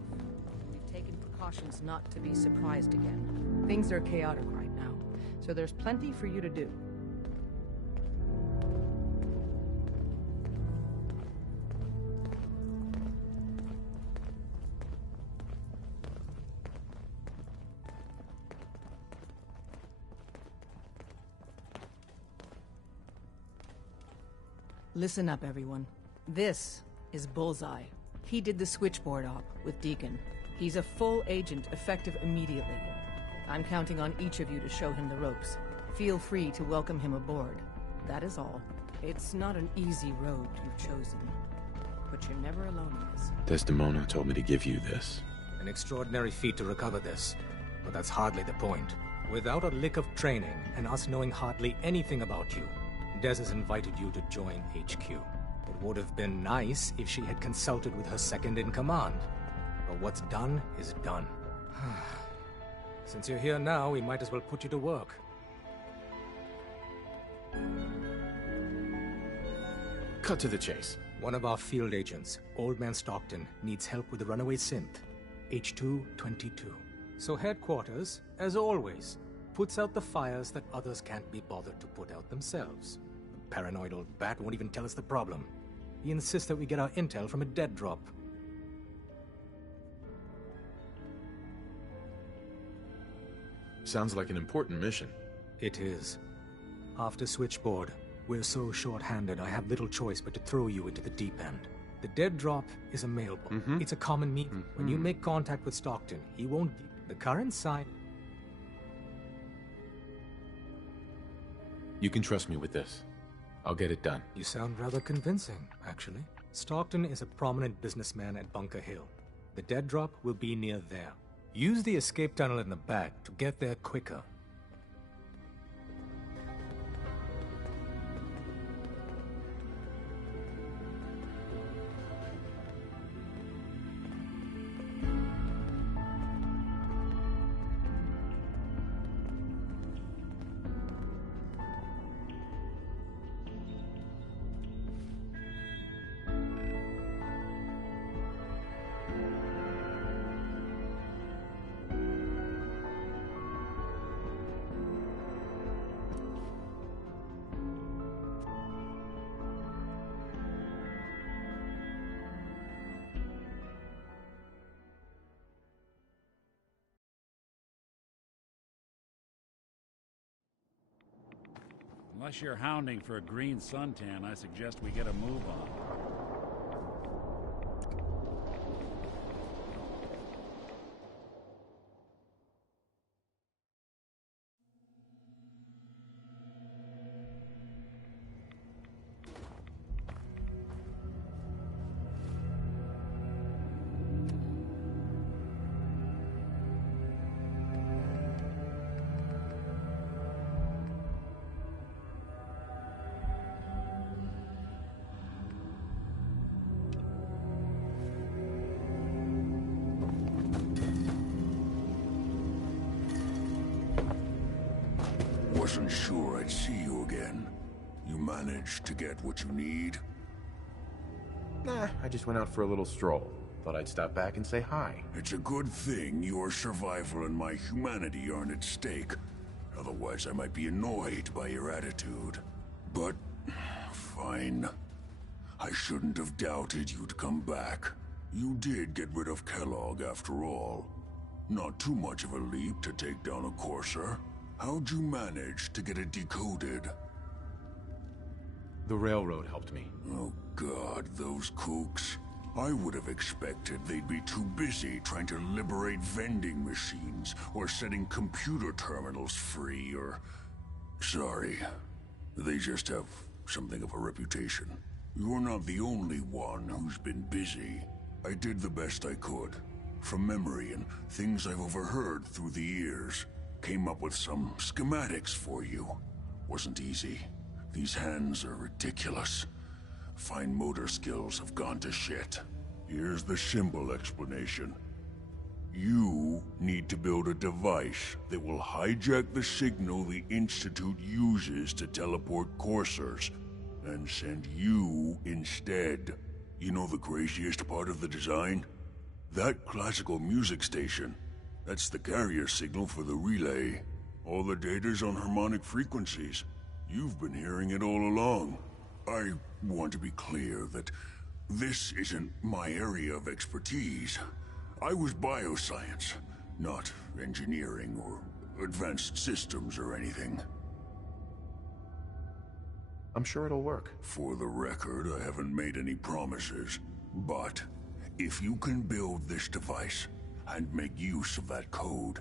We've taken precautions not to be surprised again. Things are chaotic right now, so there's plenty for you to do. Listen up, everyone. This is Bullseye. He did the switchboard op with Deacon. He's a full agent, effective immediately. I'm counting on each of you to show him the ropes. Feel free to welcome him aboard. That is all. It's not an easy road you've chosen, but you're never alone in this. Desdemona told me to give you this. An extraordinary feat to recover this, but that's hardly the point. Without a lick of training, and us knowing hardly anything about you, Des has invited you to join HQ. It would have been nice if she had consulted with her second-in-command. But what's done is done. Since you're here now, we might as well put you to work. Cut to the chase. One of our field agents, Old Man Stockton, needs help with the runaway synth, H222. So headquarters, as always, puts out the fires that others can't be bothered to put out themselves. The paranoid old bat won't even tell us the problem. He insists that we get our intel from a dead drop. Sounds like an important mission. It is. After Switchboard, we're so short-handed I have little choice but to throw you into the deep end. The dead drop is a mailbox. It's a common medium. When you make contact with Stockton, he won't... The current sign... You can trust me with this. I'll get it done. You sound rather convincing, actually. Stockton is a prominent businessman at Bunker Hill. The dead drop will be near there. Use the escape tunnel in the back to get there quicker. Unless you're hounding for a green suntan, I suggest we get a move on. Wasn't sure I'd see you again. You managed to get what you need? Nah, I just went out for a little stroll. Thought I'd stop back and say hi. It's a good thing your survival and my humanity aren't at stake. Otherwise, I might be annoyed by your attitude. But, fine. I shouldn't have doubted you'd come back. You did get rid of Kellogg after all. Not too much of a leap to take down a courser. How'd you manage to get it decoded? The railroad helped me. Oh God, those kooks. I would have expected they'd be too busy trying to liberate vending machines or setting computer terminals free or... Sorry. They just have something of a reputation. You're not the only one who's been busy. I did the best I could. From memory and things I've overheard through the years. Came up with some schematics for you. Wasn't easy. These hands are ridiculous. Fine motor skills have gone to shit. Here's the simple explanation. You need to build a device that will hijack the signal the Institute uses to teleport coursers. and send you instead. You know the craziest part of the design? That classical music station. That's the carrier signal for the relay. All the data's on harmonic frequencies. You've been hearing it all along. I want to be clear that this isn't my area of expertise. I was bioscience, not engineering or advanced systems or anything. I'm sure it'll work. For the record, I haven't made any promises. But if you can build this device and make use of that code,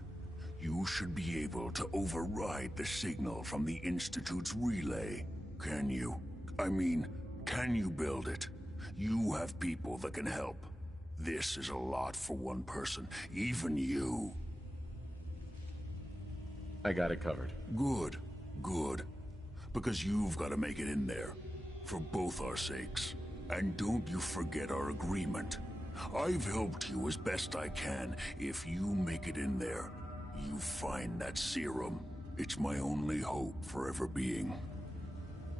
you should be able to override the signal from the Institute's relay. Can you? I mean, can you build it? You have people that can help. This is a lot for one person, even you. I got it covered. Good, good. Because you've got to make it in there, for both our sakes. And don't you forget our agreement. I've helped you as best I can. If you make it in there, you find that serum. It's my only hope for ever being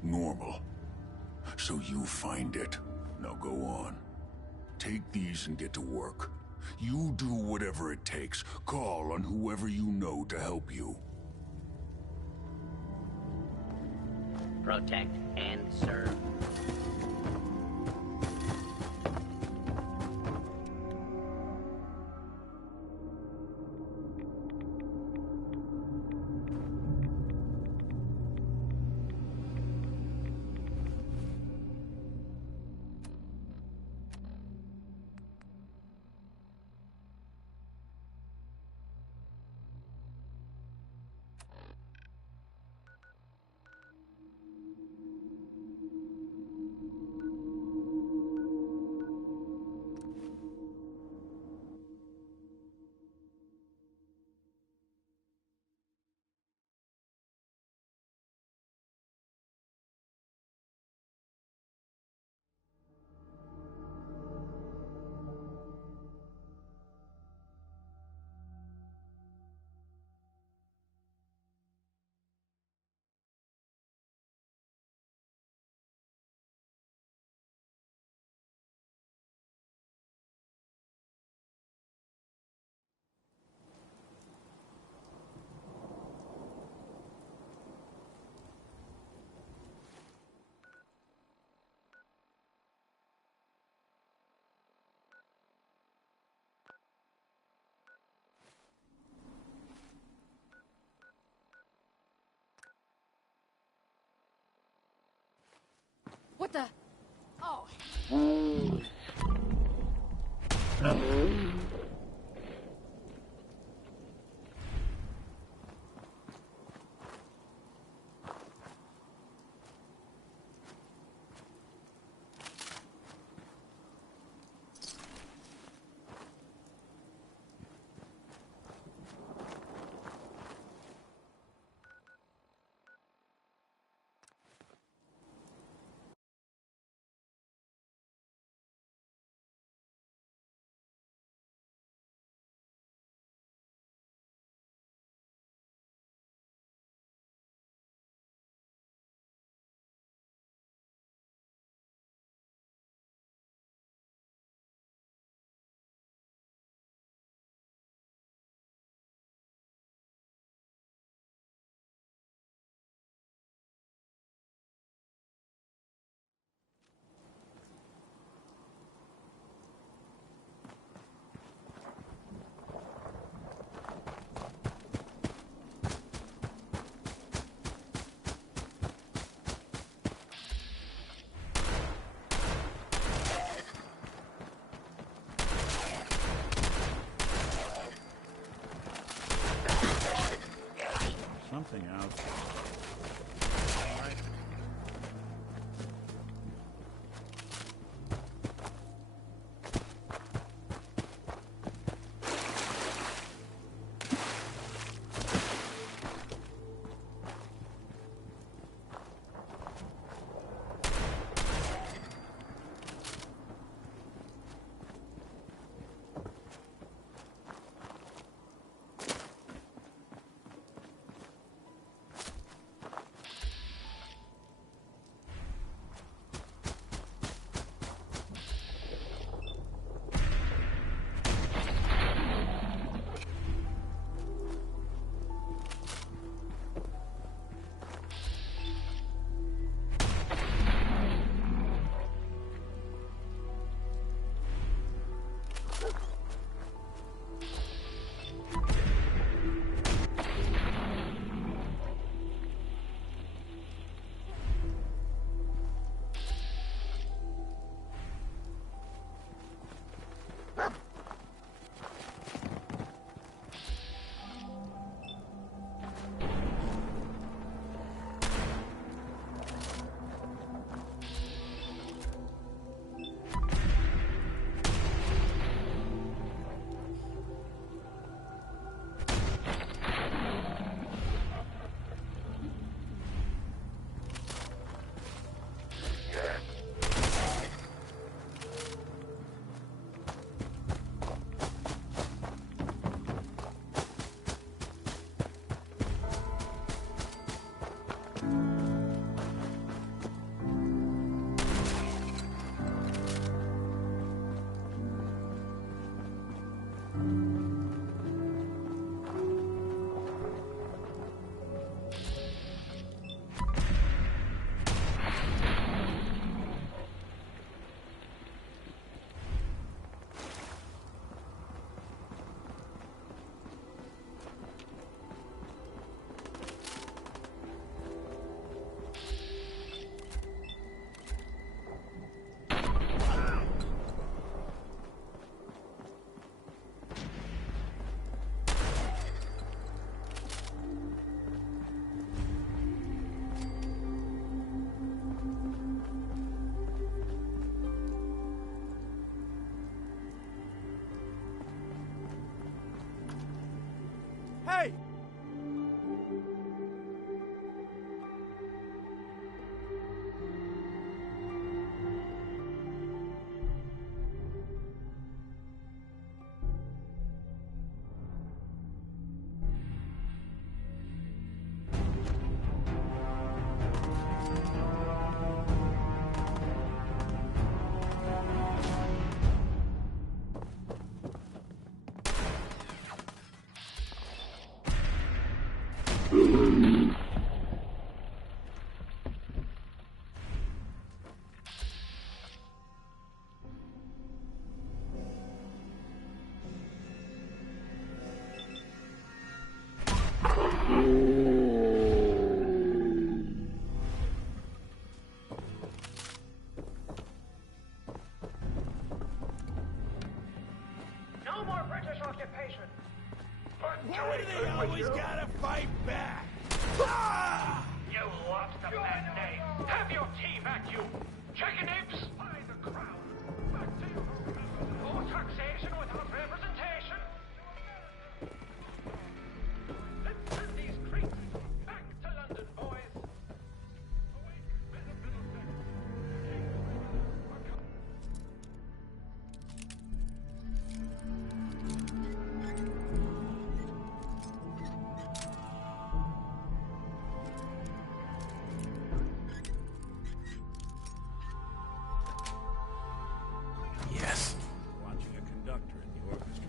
normal. So you find it. Now go on. Take these and get to work. You do whatever it takes. Call on whoever you know to help you. Protect and serve. What the? Oh. Something out. occupation. Why do they always gotta fight back? Ah! You lost a bad name. Have your tea back, you chicken apes! By the crown. Back to you. No taxation without representation. Let's send these creeps back to London, boys. Yes. Watching a conductor in the orchestra.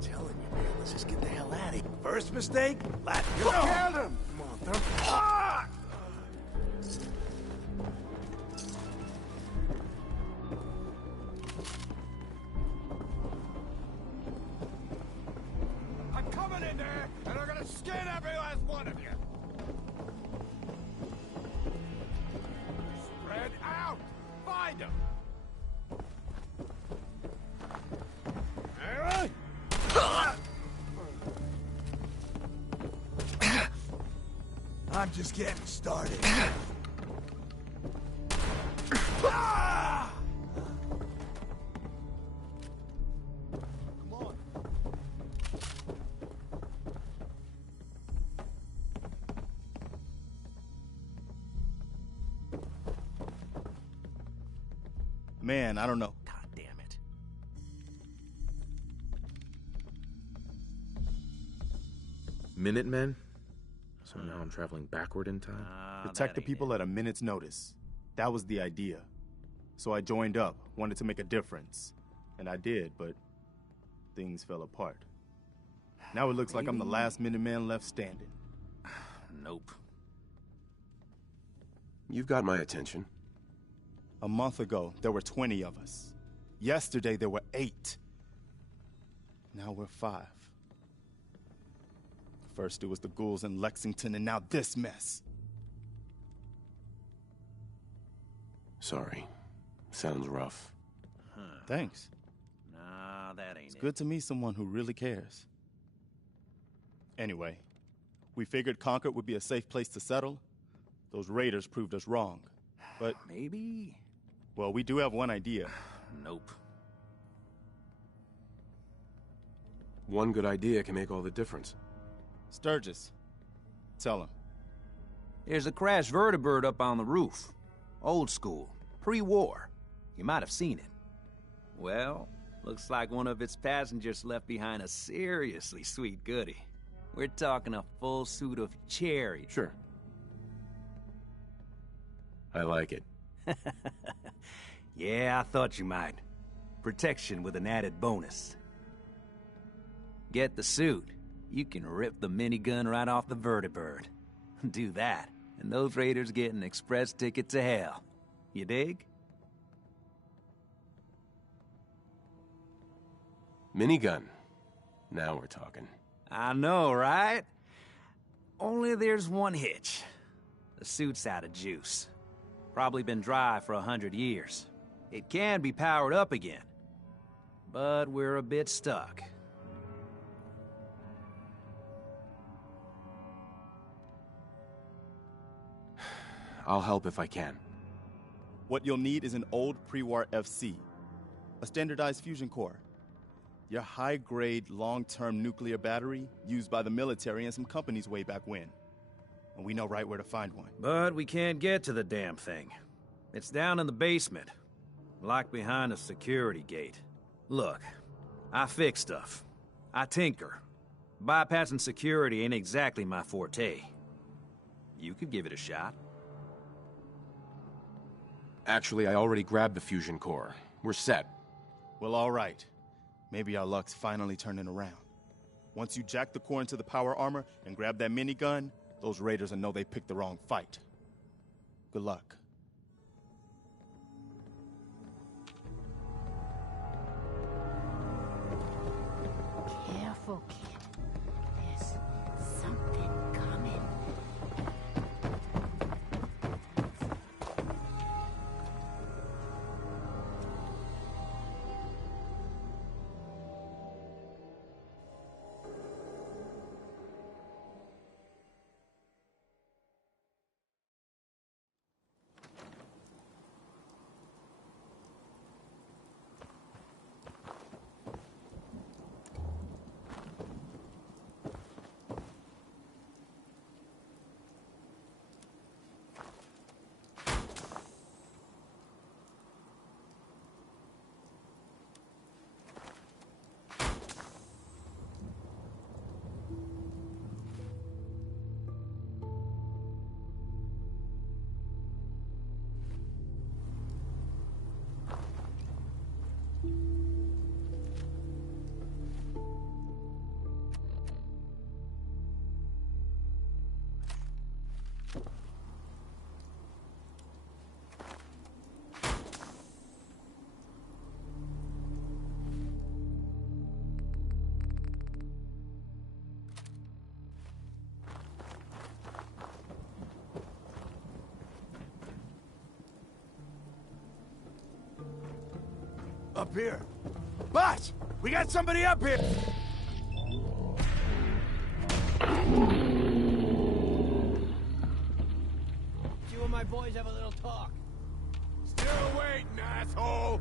Telling you, man, let's just get the hell out of here. First mistake, let go. Get him, mother. Ah! I'm coming in there, and I'm gonna skin every last one of you. Spread out. Find them. All right. I'm just getting started. Ah! Come on. Man, I don't know. God damn it. Minutemen? So now I'm traveling backward in time? Protect the people at a minute's notice. That was the idea. So I joined up, wanted to make a difference. And I did, but things fell apart. Now it looks like I'm the last Minuteman left standing. Nope. You've got my attention. A month ago, there were 20 of us. Yesterday, there were 8. Now we're 5. First, it was the ghouls in Lexington, and now this mess. Sorry. Sounds rough. Thanks. Nah, that ain't It's good to meet someone who really cares. Anyway, we figured Concord would be a safe place to settle. Those raiders proved us wrong. But maybe? Well, we do have one idea. Nope. One good idea can make all the difference. Sturgis. Tell him. There's a crashed vertibird up on the roof. Old school. Pre-war. You might have seen it. Well, looks like one of its passengers left behind a seriously sweet goodie. We're talking a full suit of cherry. Sure. I like it. Yeah, I thought you might. Protection with an added bonus. Get the suit. You can rip the minigun right off the vertibird. Do that, and those raiders get an express ticket to hell. You dig? Minigun. Now we're talking. I know, right? Only there's one hitch. The suit's out of juice. Probably been dry for 100 years. It can be powered up again. But we're a bit stuck. I'll help if I can. What you'll need is an old pre-war FC, a standardized fusion core. Your high-grade, long-term nuclear battery used by the military and some companies way back when. And we know right where to find one. But we can't get to the damn thing. It's down in the basement, locked behind a security gate. Look, I fix stuff. I tinker. Bypassing security ain't exactly my forte. You could give it a shot. Actually, I already grabbed the fusion core. We're set. Well, all right. Maybe our luck's finally turning around. Once you jack the core into the power armor and grab that minigun, those raiders will know they picked the wrong fight. Good luck. Careful, kid. There's something coming. Up here. Boss! We got somebody up here! You and my boys have a little talk. Still waiting, asshole!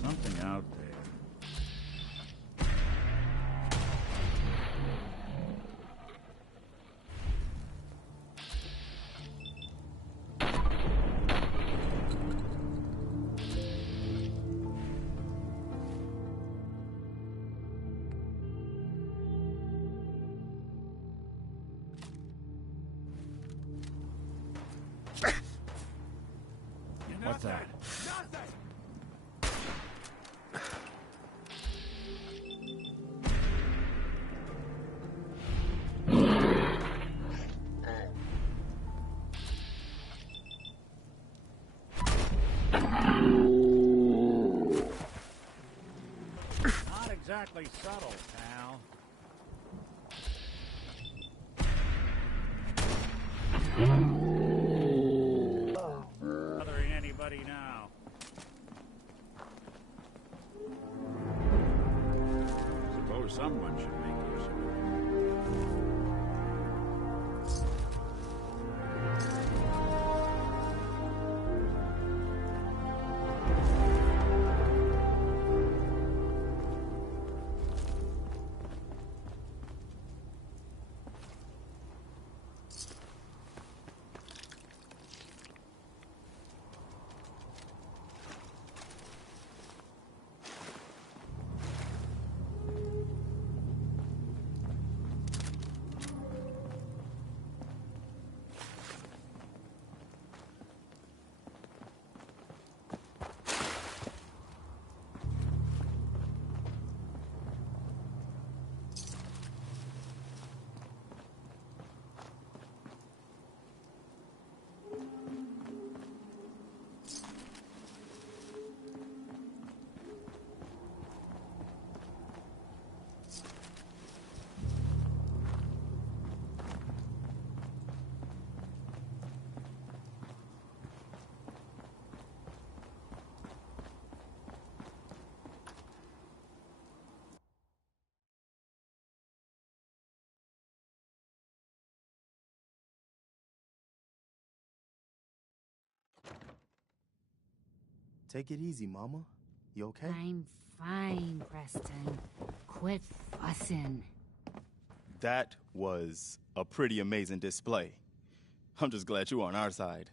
Something out there. What's that? Not exactly subtle, pal. Bothering anybody now? Suppose someone should make use of it. Take it easy, Mama. You okay? I'm fine, Preston. Quit fussing. That was a pretty amazing display. I'm just glad you're on our side.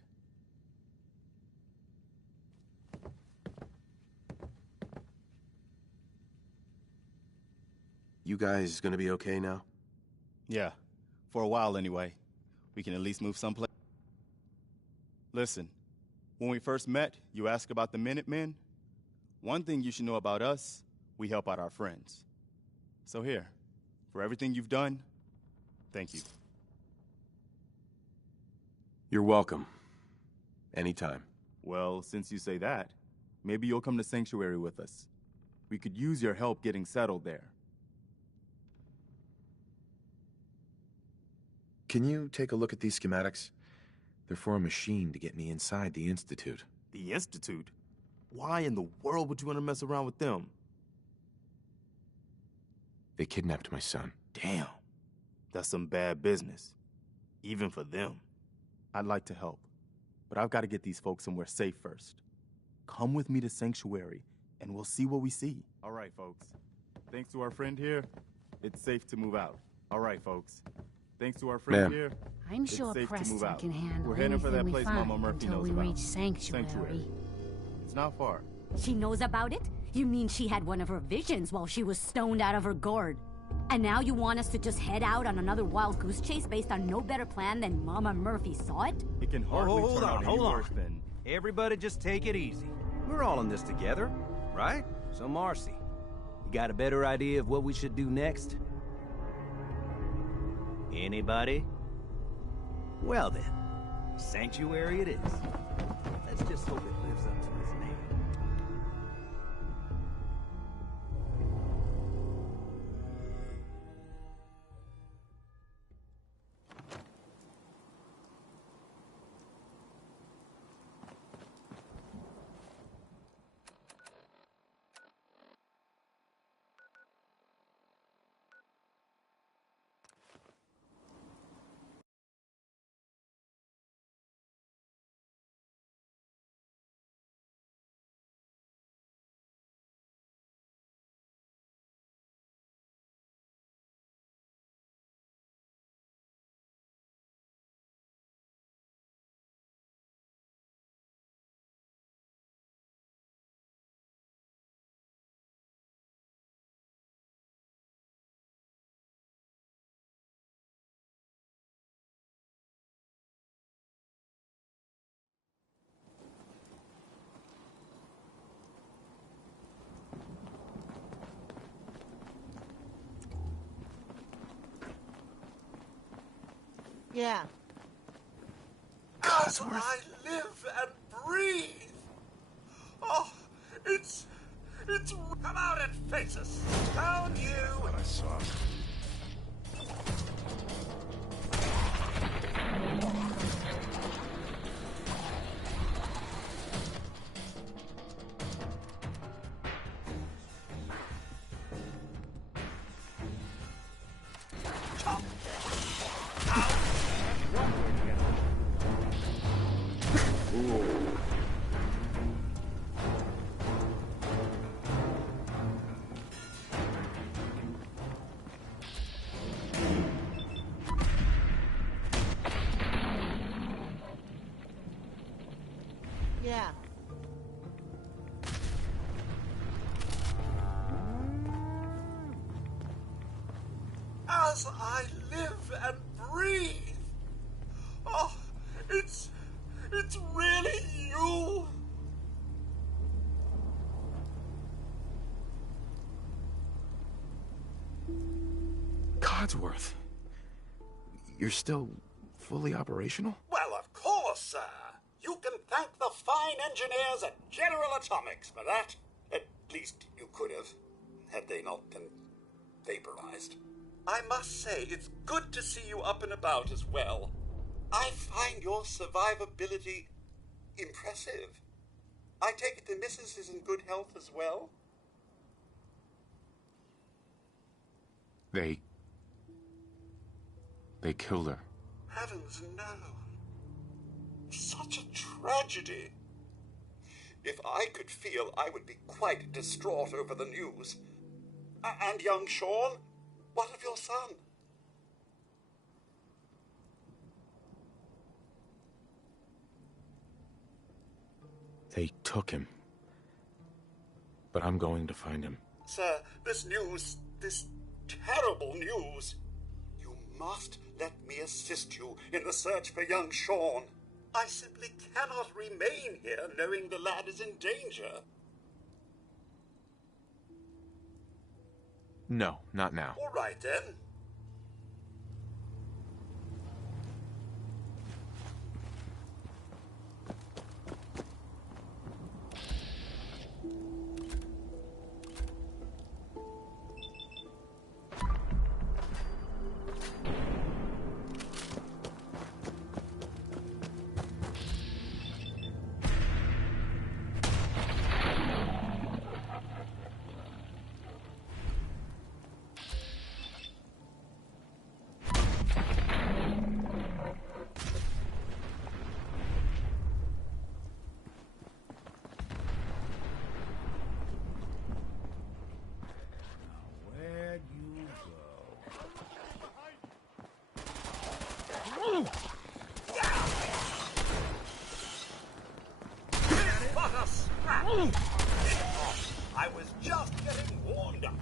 You guys gonna be okay now? Yeah, for a while anyway. We can at least move someplace. Listen, when we first met, you asked about the Minutemen. One thing you should know about us, we help out our friends. So here, for everything you've done, thank you. You're welcome. Anytime. Well, since you say that, maybe you'll come to Sanctuary with us. We could use your help getting settled there. Can you take a look at these schematics? They're for a machine to get me inside the Institute. The Institute? Why in the world would you want to mess around with them? They kidnapped my son. Damn. That's some bad business. Even for them. I'd like to help, but I've got to get these folks somewhere safe first. Come with me to Sanctuary, and we'll see what we see. All right, folks. Thanks to our friend here, it's safe to move out. All right, folks. Thanks to our friend here, I'm it's sure safe to move Preston out. can handle We're heading for that anything place we find Mama Murphy until knows we about. reach Sanctuary. It's not far. She knows about it? You mean she had one of her visions while she was stoned out of her gourd? And now you want us to just head out on another wild goose chase based on no better plan than Mama Murphy saw it? It can hardly Hold turn on, out hold any on. worse than... Everybody just take it easy. We're all in this together, right? So Marcy, you got a better idea of what we should do next? Anybody? Well then, Sanctuary it is. Let's just hope it lives up to its name. Yeah. As I live and breathe. Oh, it's... Come out and face us. Down you. What I saw. Yeah. As I live and breathe. Oh, it's really you. Codsworth. You're still fully operational? Well, of course, sir. You can thank the fine engineers at General Atomics for that. At least you could have, had they not been vaporized. I must say, it's good to see you up and about as well. I find your survivability impressive. I take it the missus is in good health as well? They killed her. Heavens, no. Such a tragedy. If I could feel, I would be quite distraught over the news. And young Sean? What of your son? They took him. But I'm going to find him. Sir, this news, this terrible news. You must let me assist you in the search for young Sean. I simply cannot remain here knowing the lad is in danger. No, not now. All right, then. What a scrap! I was just getting warmed up.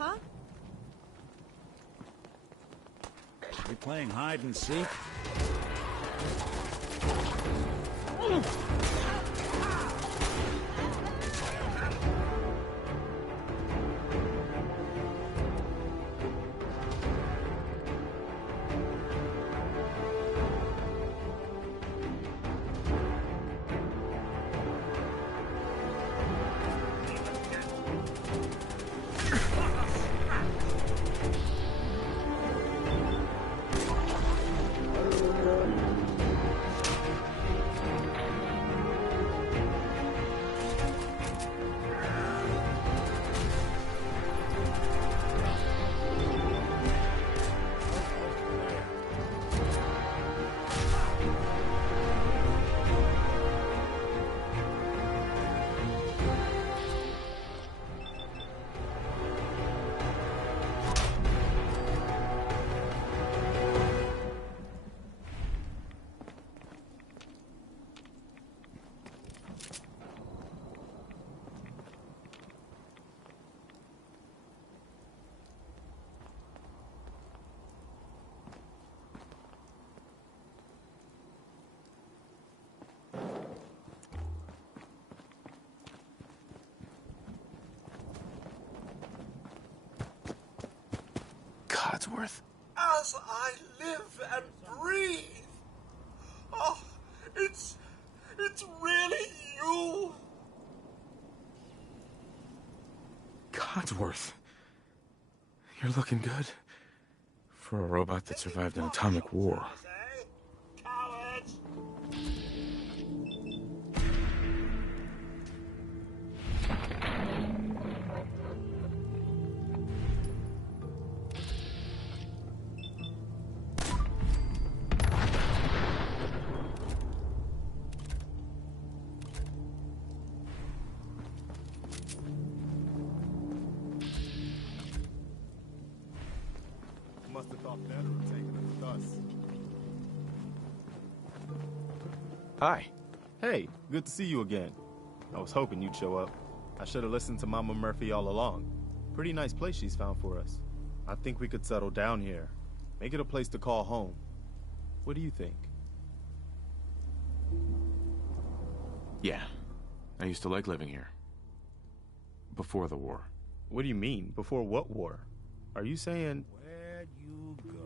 Huh? We playing hide and seek? Codsworth. As I live and breathe. Oh, it's It's really you! Codsworth. You're looking good. For a robot that survived an atomic war. Must have thought better of taking it with us. Hi. Hey, good to see you again. I was hoping you'd show up. I should have listened to Mama Murphy all along. Pretty nice place she's found for us. I think we could settle down here. Make it a place to call home. What do you think? Yeah. I used to like living here. Before the war. What do you mean? Before what war? Are you saying... Where'd you go?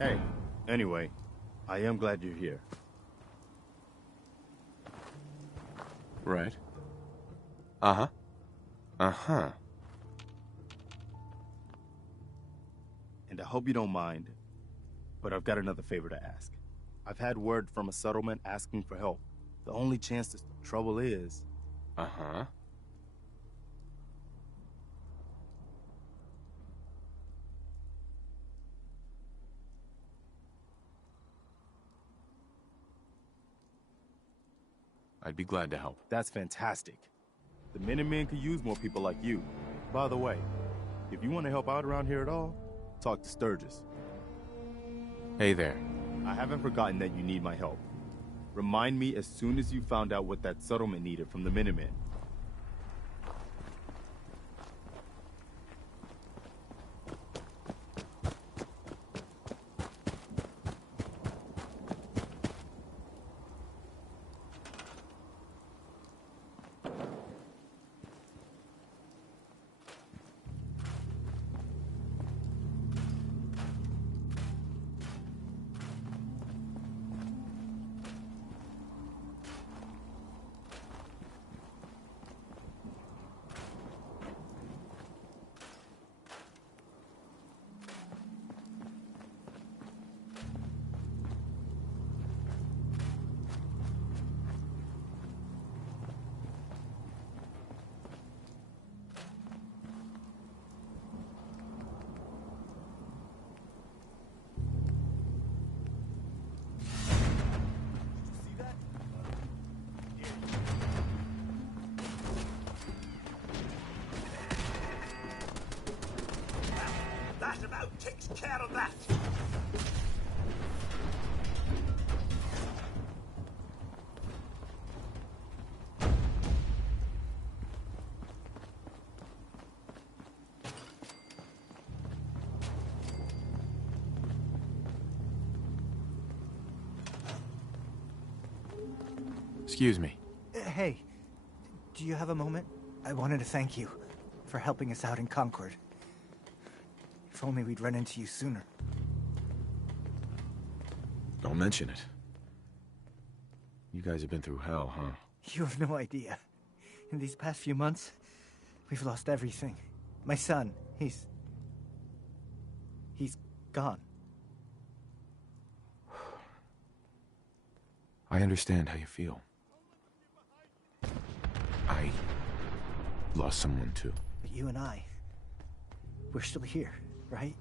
Hey, anyway, I am glad you're here. Right. Uh-huh. Uh-huh. And I hope you don't mind, but I've got another favor to ask. I've had word from a settlement asking for help. The only chance to trouble is... Uh-huh. I'd be glad to help. That's fantastic. The Minutemen could use more people like you. By the way, if you want to help out around here at all, talk to Sturgis. Hey there. I haven't forgotten that you need my help. Remind me as soon as you found out what that settlement needed from the Minutemen. That about takes care of that. Excuse me. Hey, do you have a moment? I wanted to thank you for helping us out in Concord. If only we'd run into you sooner. Don't mention it. You guys have been through hell, huh? You have no idea. In these past few months, we've lost everything. My son, he's gone. I understand how you feel. I lost someone too. But you and I, we're still here, right?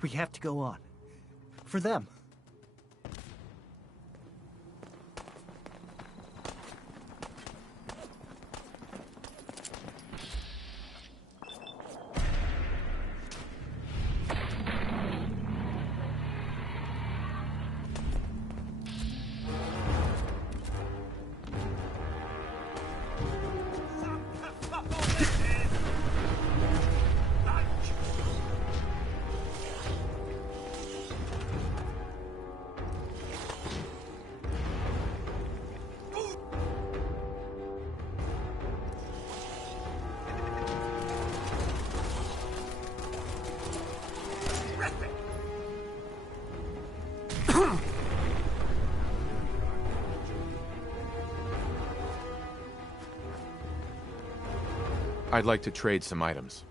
We have to go on. For them. I'd like to trade some items.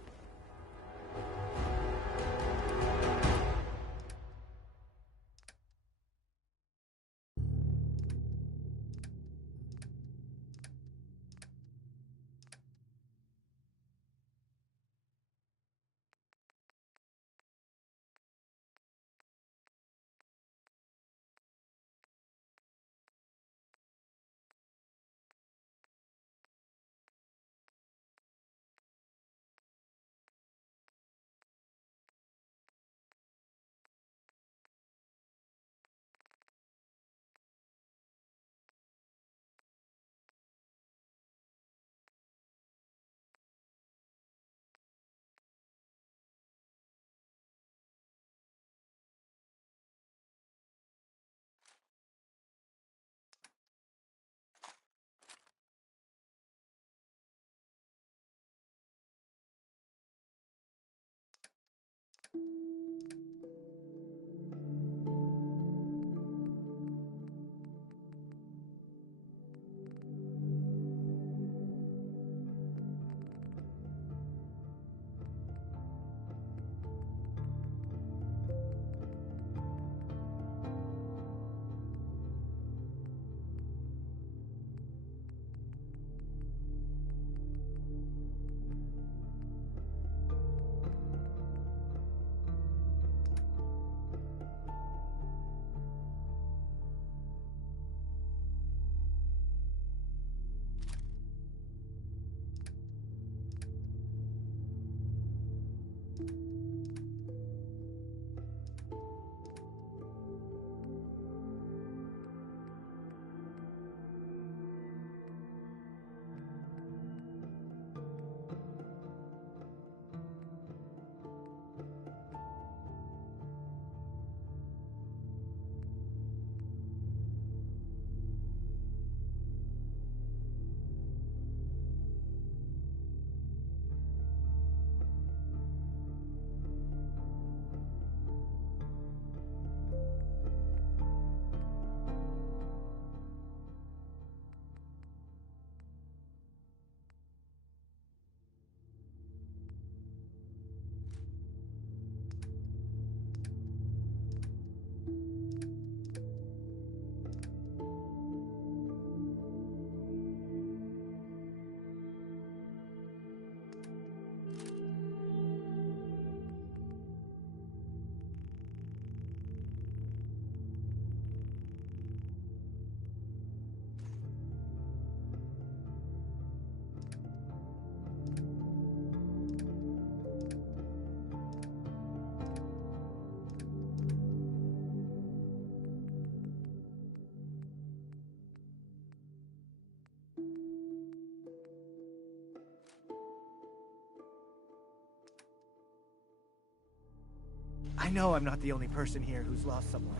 I know I'm not the only person here who's lost someone.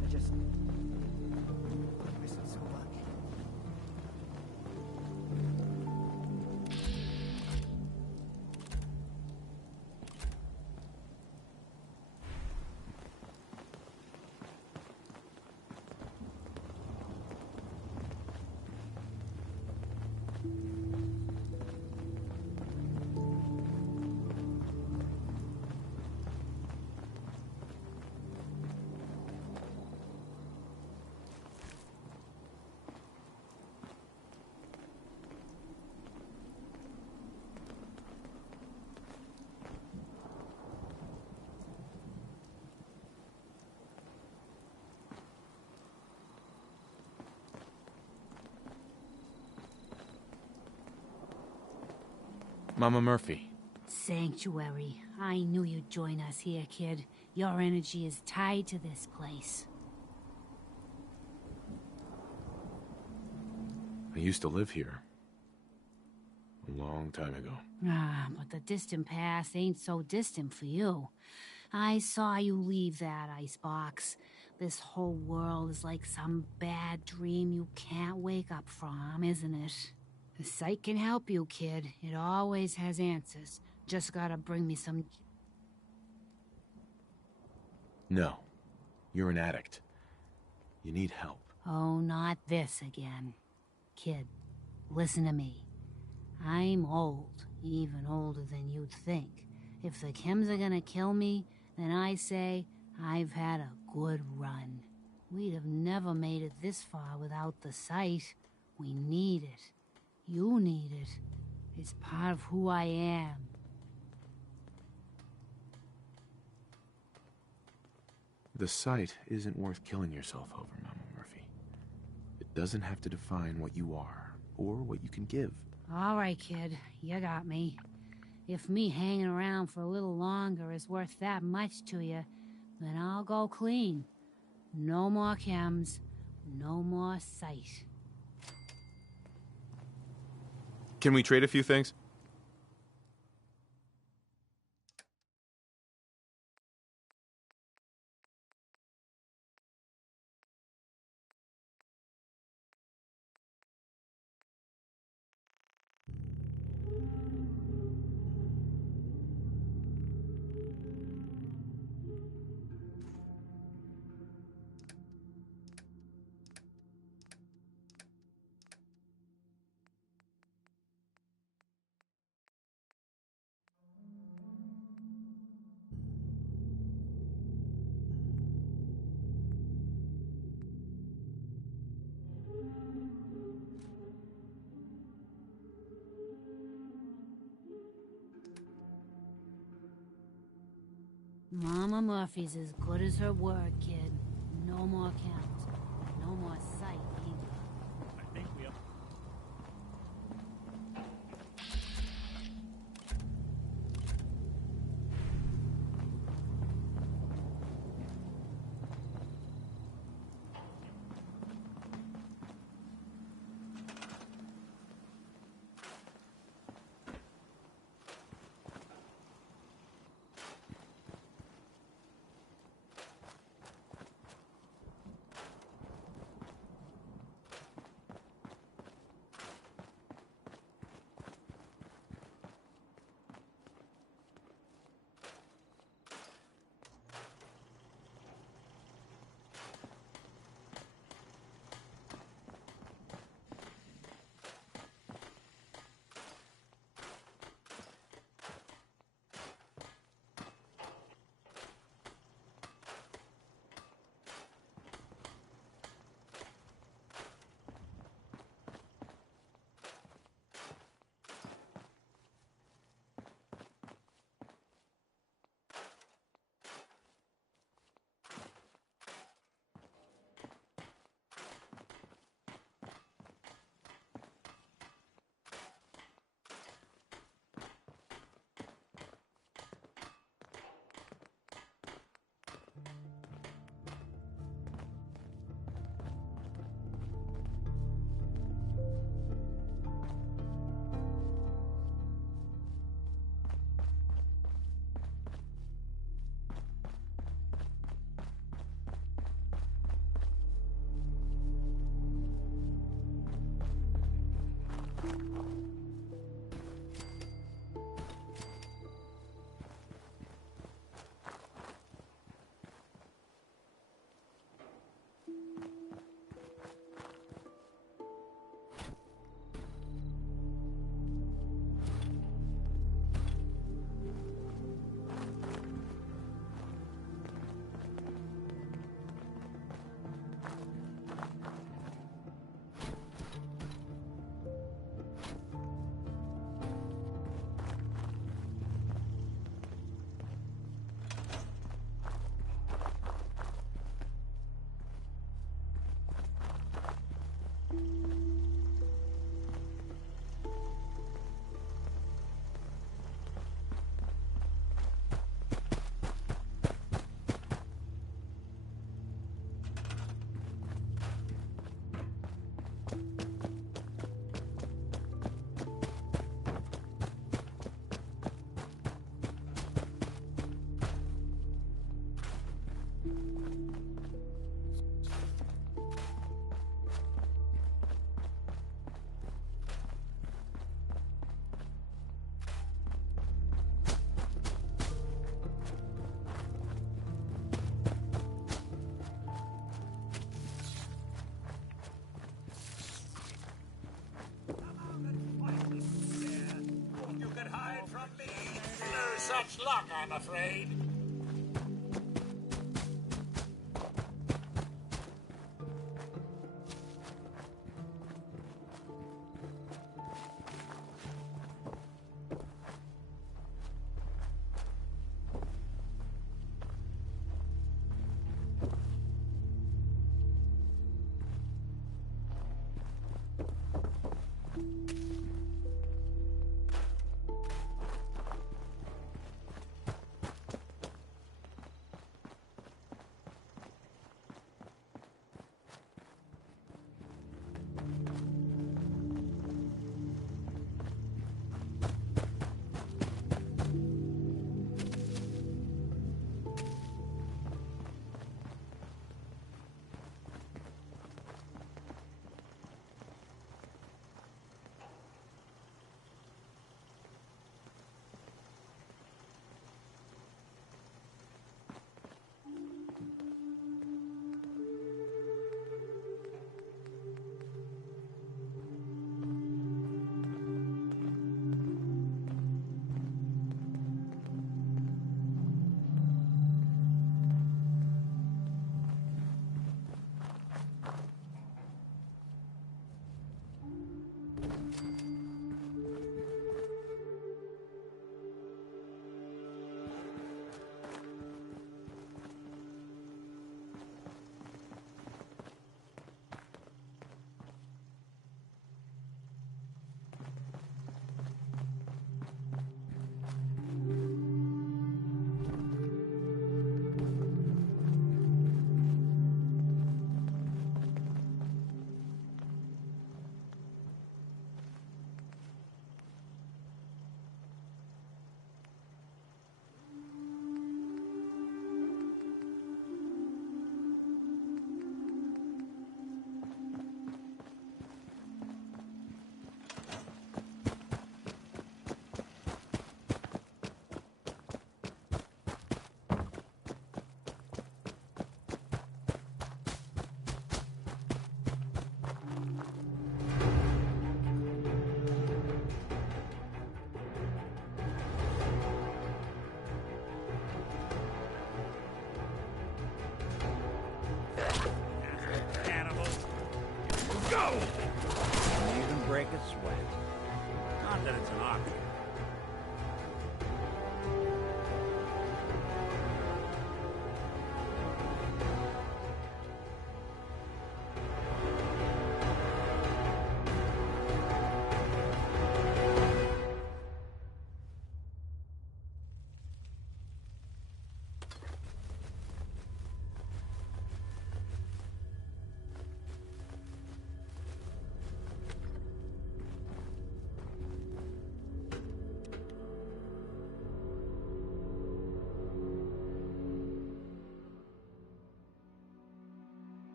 I miss it so much. Mama Murphy. Sanctuary. I knew you'd join us here, kid. Your energy is tied to this place. I used to live here. A long time ago. Ah, but the distant past ain't so distant for you. I saw you leave that icebox. This whole world is like some bad dream you can't wake up from, isn't it? The site can help you, kid. It always has answers. Just gotta bring me some... No. You're an addict. You need help. Oh, not this again. Kid, listen to me. I'm old, even older than you'd think. If the chems are gonna kill me, then I say I've had a good run. We'd have never made it this far without the site. We need it. You need it. It's part of who I am. The site isn't worth killing yourself over, Mama Murphy. It doesn't have to define what you are, or what you can give. All right, kid. You got me. If me hanging around for a little longer is worth that much to you, then I'll go clean. No more chems, no more sight. Can we trade a few things? Mama Murphy's as good as her word, kid. No more chems. No more sight either. I think we have... worse luck, I'm afraid.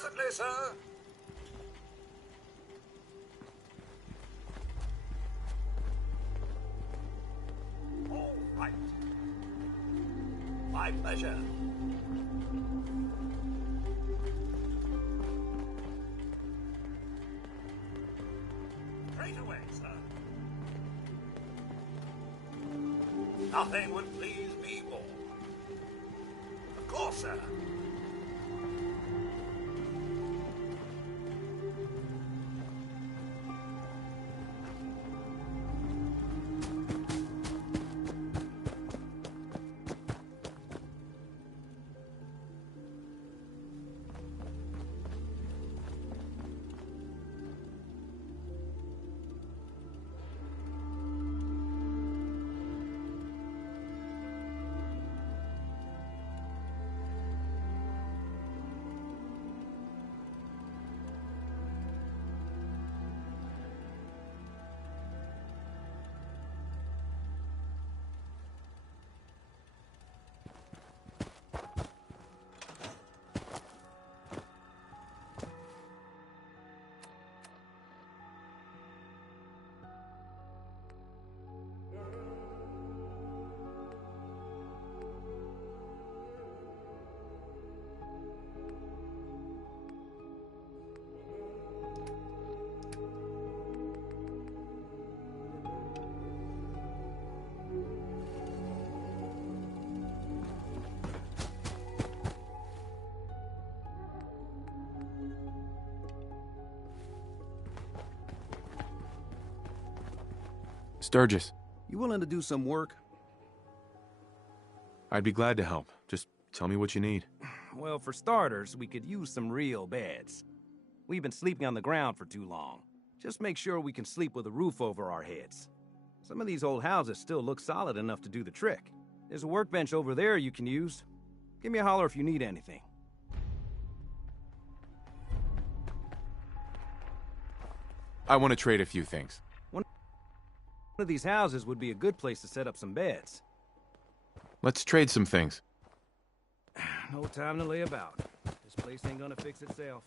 Presently, sir. All right. My pleasure. Straight away, sir. Nothing would please me more. Of course, sir. Sturgis. You willing to do some work? I'd be glad to help. Just tell me what you need. Well, for starters, we could use some real beds. We've been sleeping on the ground for too long. Just make sure we can sleep with a roof over our heads. Some of these old houses still look solid enough to do the trick. There's a workbench over there you can use. Give me a holler if you need anything. I want to trade a few things. One of these houses would be a good place to set up some beds. Let's trade some things. No time to lay about. This place ain't gonna fix itself.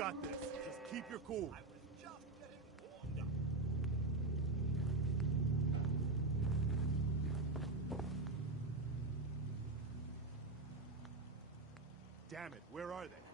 got this. Just keep your cool. Damn it, where are they?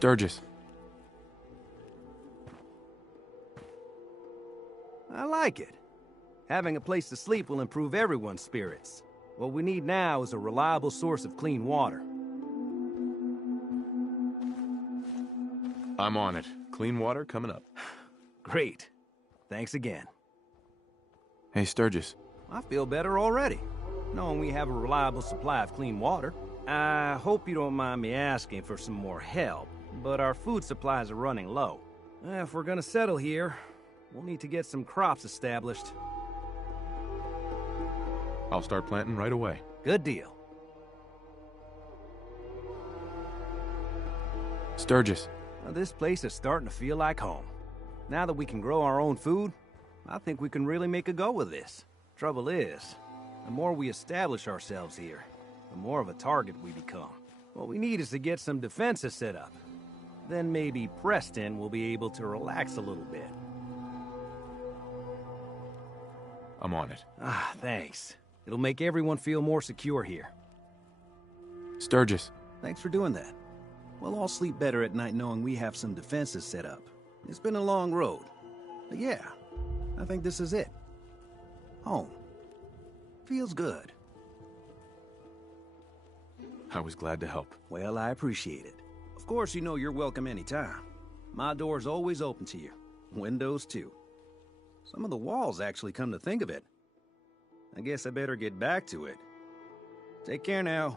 Sturgis. I like it. Having a place to sleep will improve everyone's spirits. What we need now is a reliable source of clean water. I'm on it. Clean water coming up. Great. Thanks again. Hey, Sturgis. I feel better already, knowing we have a reliable supply of clean water. I hope you don't mind me asking for some more help, but our food supplies are running low. If we're gonna settle here, we'll need to get some crops established. I'll start planting right away. Good deal. Sturgis. Now, this place is starting to feel like home. Now that we can grow our own food, I think we can really make a go of this. Trouble is, the more we establish ourselves here, the more of a target we become. What we need is to get some defenses set up. Then maybe Preston will be able to relax a little bit. I'm on it. Ah, thanks. It'll make everyone feel more secure here. Sturgis. Thanks for doing that. We'll all sleep better at night knowing we have some defenses set up. It's been a long road. But yeah, I think this is it. Home. Feels good. I was glad to help. Well, I appreciate it. Of course, you know you're welcome anytime. My door's always open to you. Windows, too. Some of the walls actually come to think of it. I guess I better get back to it. Take care now.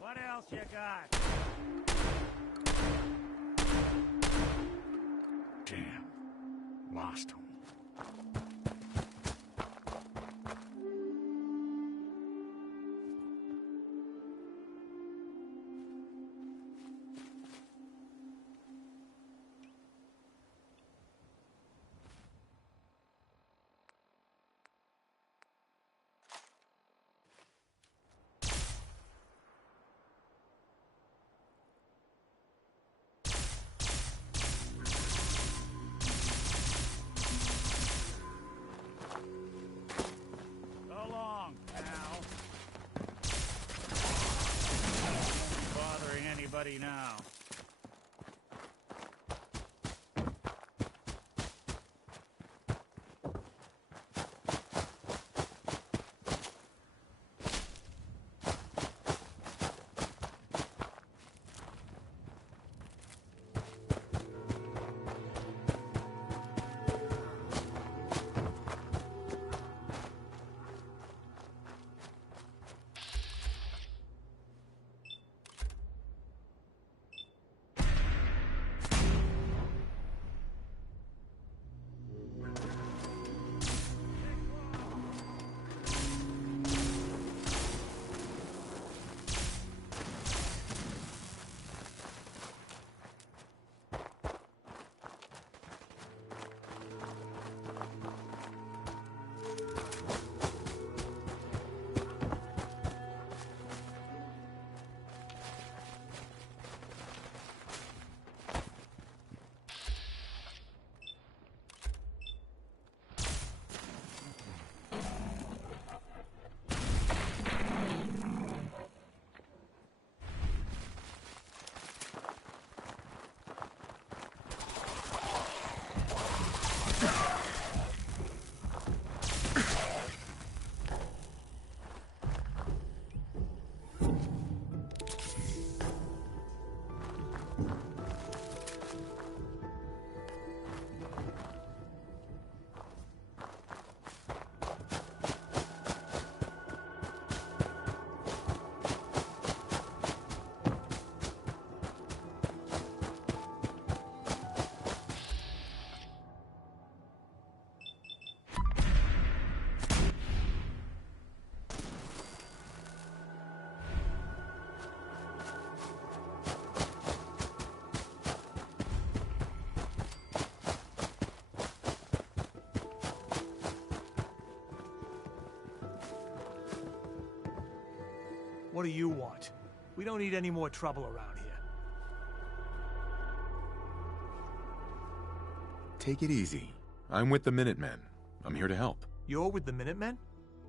What else you got? Damn. Lost him. Now. What do you want? We don't need any more trouble around here. Take it easy. I'm with the Minutemen. I'm here to help. You're with the Minutemen?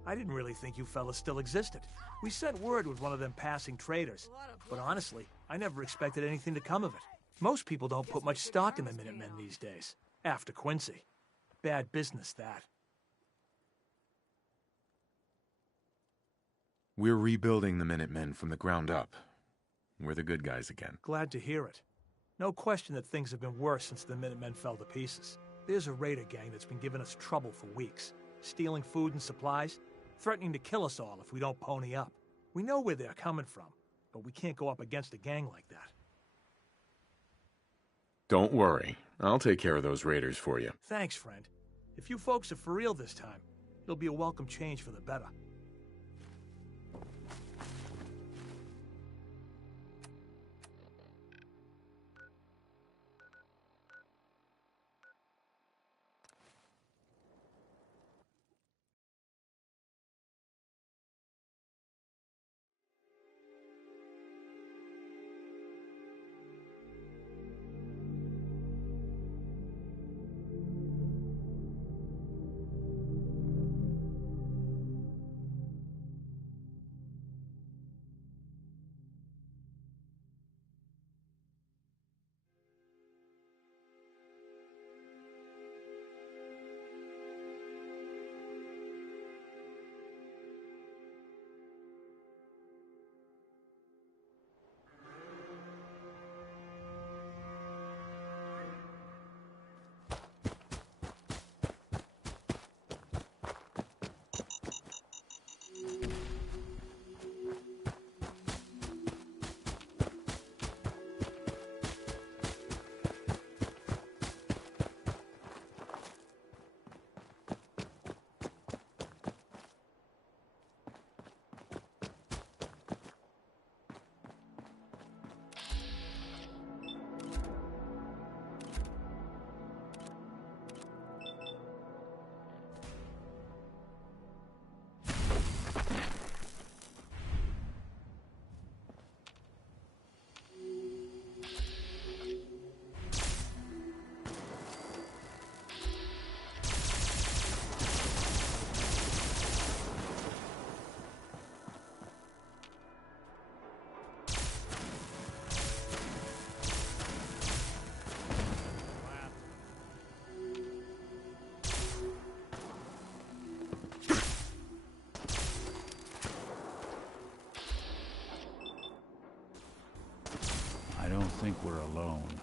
I didn't really think you fellas still existed. We sent word with one of them passing traders. But honestly, I never expected anything to come of it. Most people don't put much stock in the Minutemen these days. After Quincy. Bad business, that. We're rebuilding the Minutemen from the ground up. We're the good guys again. Glad to hear it. No question that things have been worse since the Minutemen fell to pieces. There's a raider gang that's been giving us trouble for weeks. Stealing food and supplies, threatening to kill us all if we don't pony up. We know where they're coming from, but we can't go up against a gang like that. Don't worry. I'll take care of those raiders for you. Thanks, friend. If you folks are for real this time, it'll be a welcome change for the better. I don't think we're alone.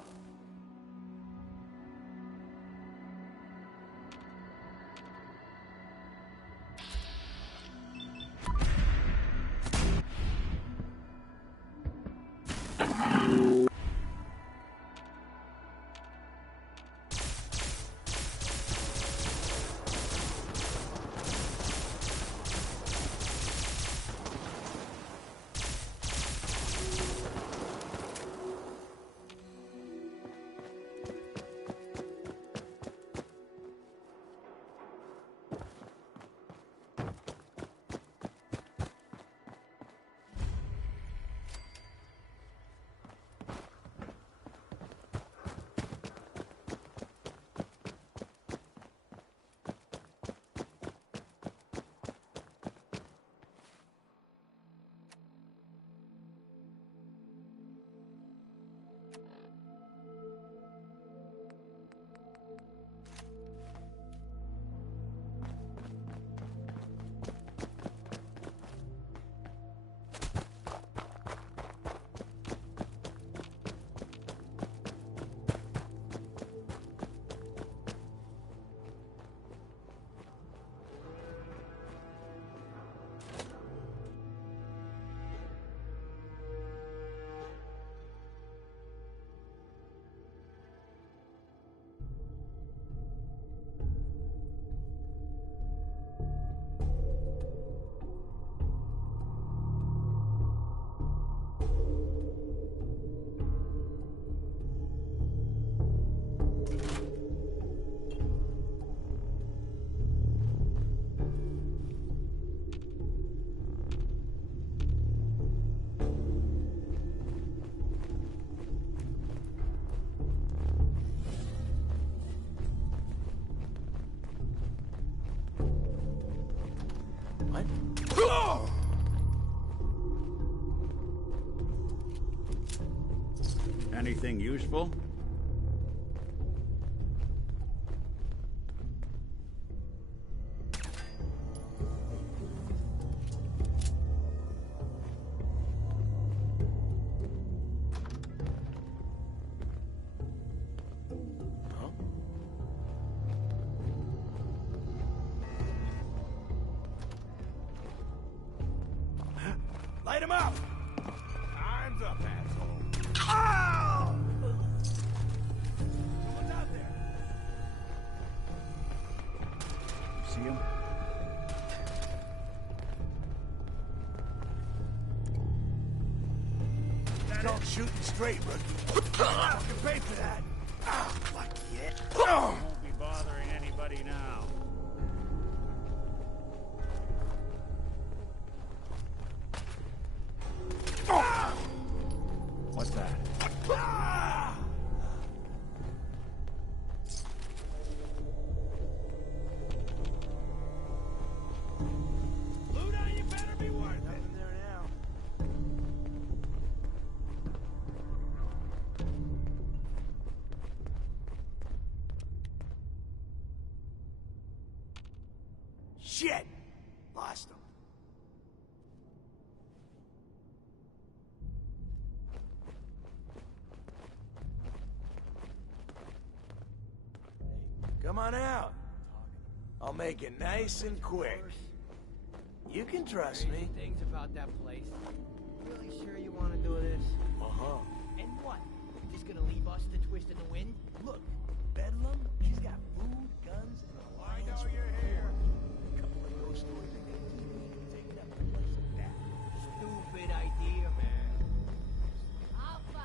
Anything useful? Light him up! Time's up, asshole. Ow! Someone's out there. See him? Don't shooting straight, rookie. You can pay for that. Ah, fuck yeah. Won't be bothering anybody now. What's that? Luna, you better be worth it. Nothing there now. Shit! Lost him. Come on out. I'll make it nice and quick. You can trust me. Things about that place. Really sure you want to do this? Uh-huh. And what? You're just gonna leave us to twist in the wind? Look, Bedlam, she's got food, guns, and a lion's you're here. A couple of ghost stories and get taking up the place of that. Stupid idea, man.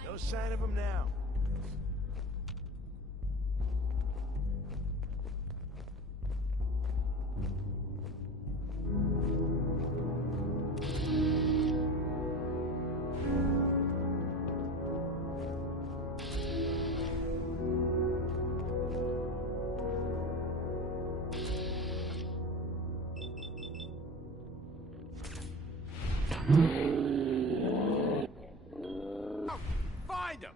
No sign of him now. Find him!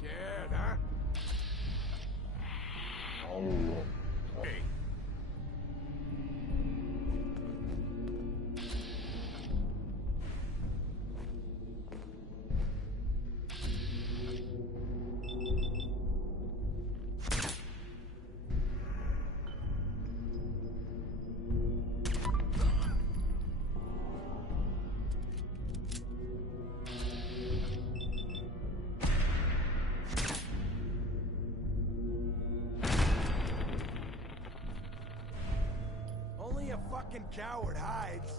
Scared, huh? Hey. Only a fucking coward hides.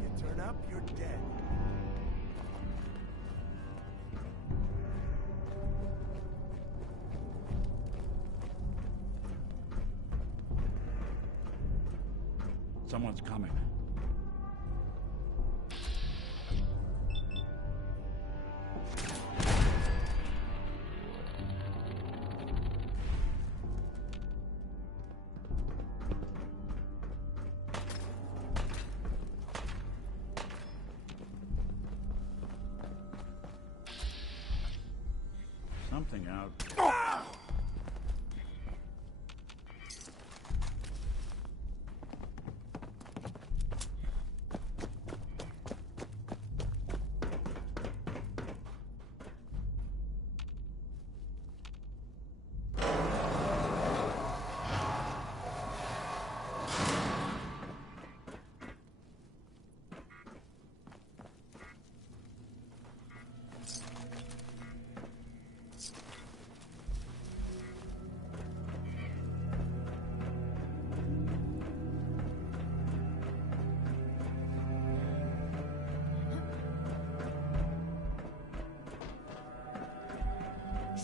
You turn up, you're dead. Someone's coming. Something out.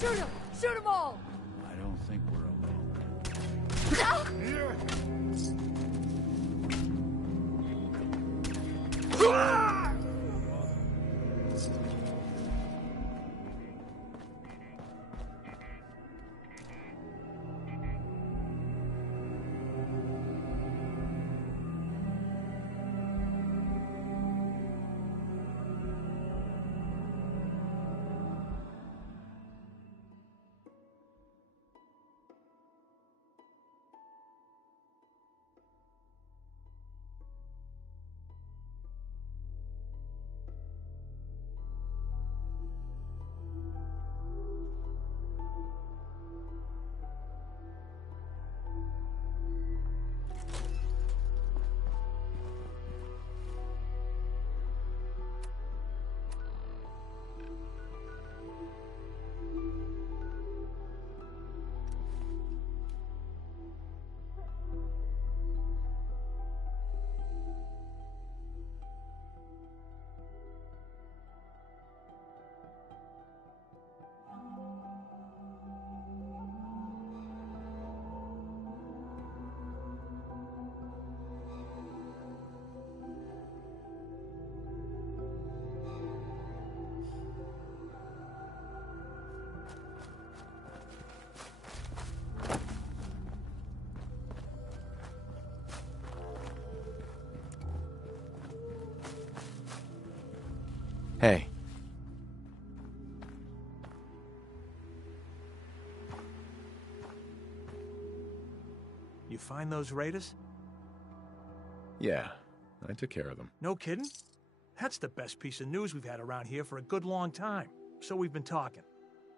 Shoot him! Shoot them all! I don't think we're alone. Hey. You find those raiders? Yeah, I took care of them. No kidding? That's the best piece of news we've had around here for a good long time. So we've been talking.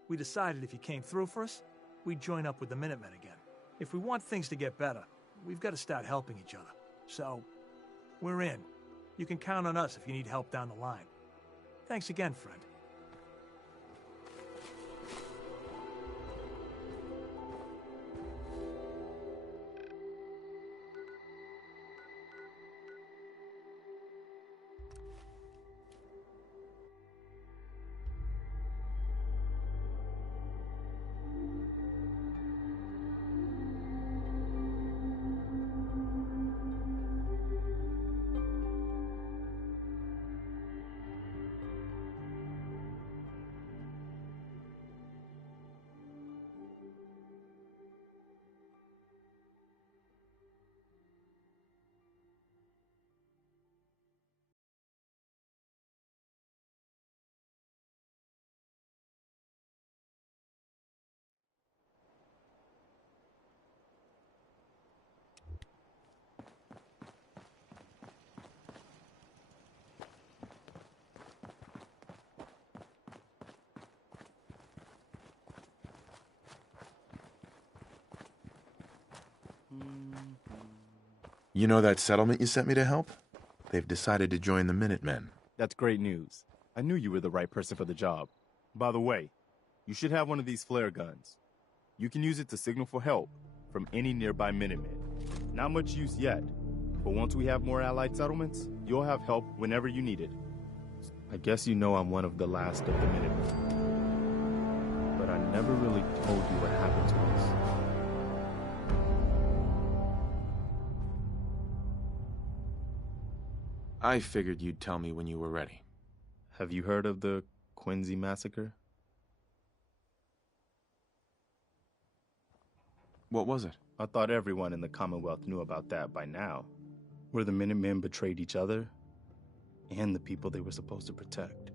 We decided if you came through for us, we'd join up with the Minutemen again. If we want things to get better, we've got to start helping each other. So, we're in. You can count on us if you need help down the line. Thanks again, friend. You know that settlement you sent me to help? They've decided to join the Minutemen. That's great news. I knew you were the right person for the job. By the way, you should have one of these flare guns. You can use it to signal for help from any nearby Minutemen. Not much use yet, but once we have more allied settlements, you'll have help whenever you need it. I guess you know I'm one of the last of the Minutemen. But I never really told you what happened to us. I figured you'd tell me when you were ready. Have you heard of the Quincy Massacre? What was it? I thought everyone in the Commonwealth knew about that by now. Where the Minutemen betrayed each other and the people they were supposed to protect.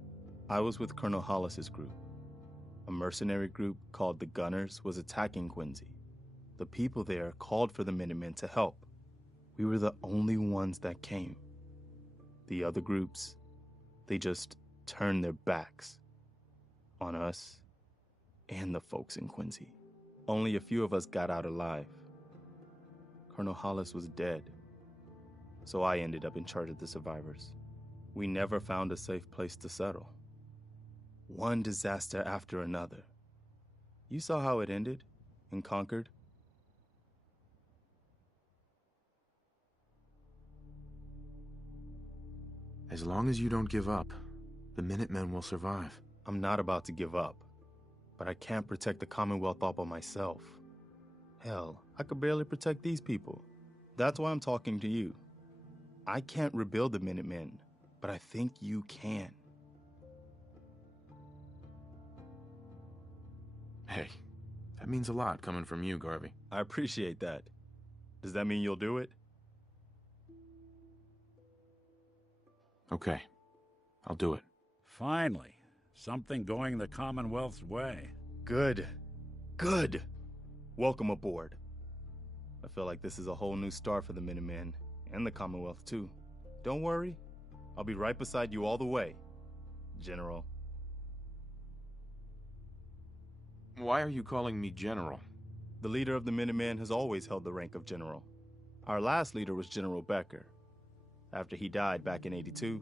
I was with Colonel Hollis's group. A mercenary group called the Gunners was attacking Quincy. The people there called for the Minutemen to help. We were the only ones that came. The other groups, they just turned their backs on us and the folks in Quincy. Only a few of us got out alive. Colonel Hollis was dead, so I ended up in charge of the survivors. We never found a safe place to settle. One disaster after another. You saw how it ended in Concord? As long as you don't give up, the Minutemen will survive. I'm not about to give up. but I can't protect the Commonwealth all by myself. Hell, I could barely protect these people. That's why I'm talking to you. I can't rebuild the Minutemen, but I think you can. Hey, that means a lot coming from you, Garvey. I appreciate that. Does that mean you'll do it? Okay, I'll do it. Finally, something going the Commonwealth's way. Good. Good. Welcome aboard. I feel like this is a whole new start for the Minutemen, and the Commonwealth too. Don't worry, I'll be right beside you all the way, General. Why are you calling me General? The leader of the Minutemen has always held the rank of General. Our last leader was General Becker. After he died back in '82,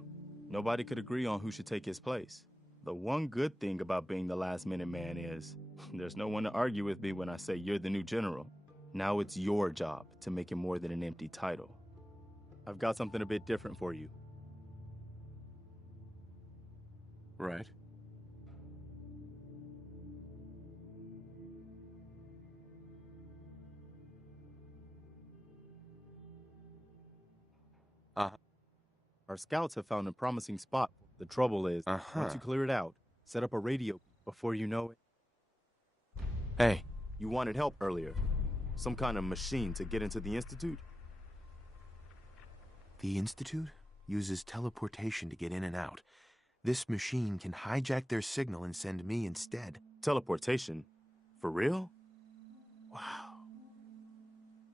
nobody could agree on who should take his place. The one good thing about being the last Minuteman is, there's no one to argue with me when I say you're the new general. Now it's your job to make it more than an empty title. I've got something a bit different for you. Right. Our scouts have found a promising spot. The trouble is, once you clear it out, set up a radio. Before you know it... Hey. You wanted help earlier. Some kind of machine to get into the Institute? The Institute uses teleportation to get in and out. This machine can hijack their signal and send me instead. Teleportation? For real? Wow.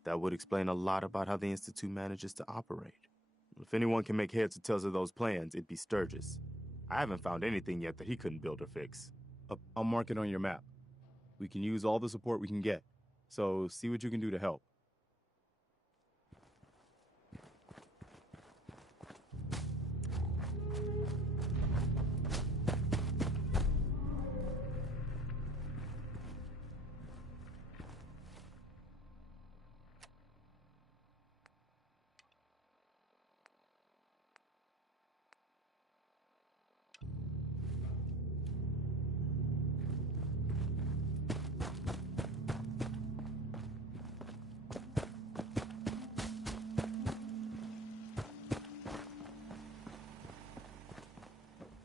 That would explain a lot about how the Institute manages to operate. If anyone can make heads or tails of those plans, it'd be Sturgis. I haven't found anything yet that he couldn't build or fix. I'll mark it on your map. We can use all the support we can get, so see what you can do to help.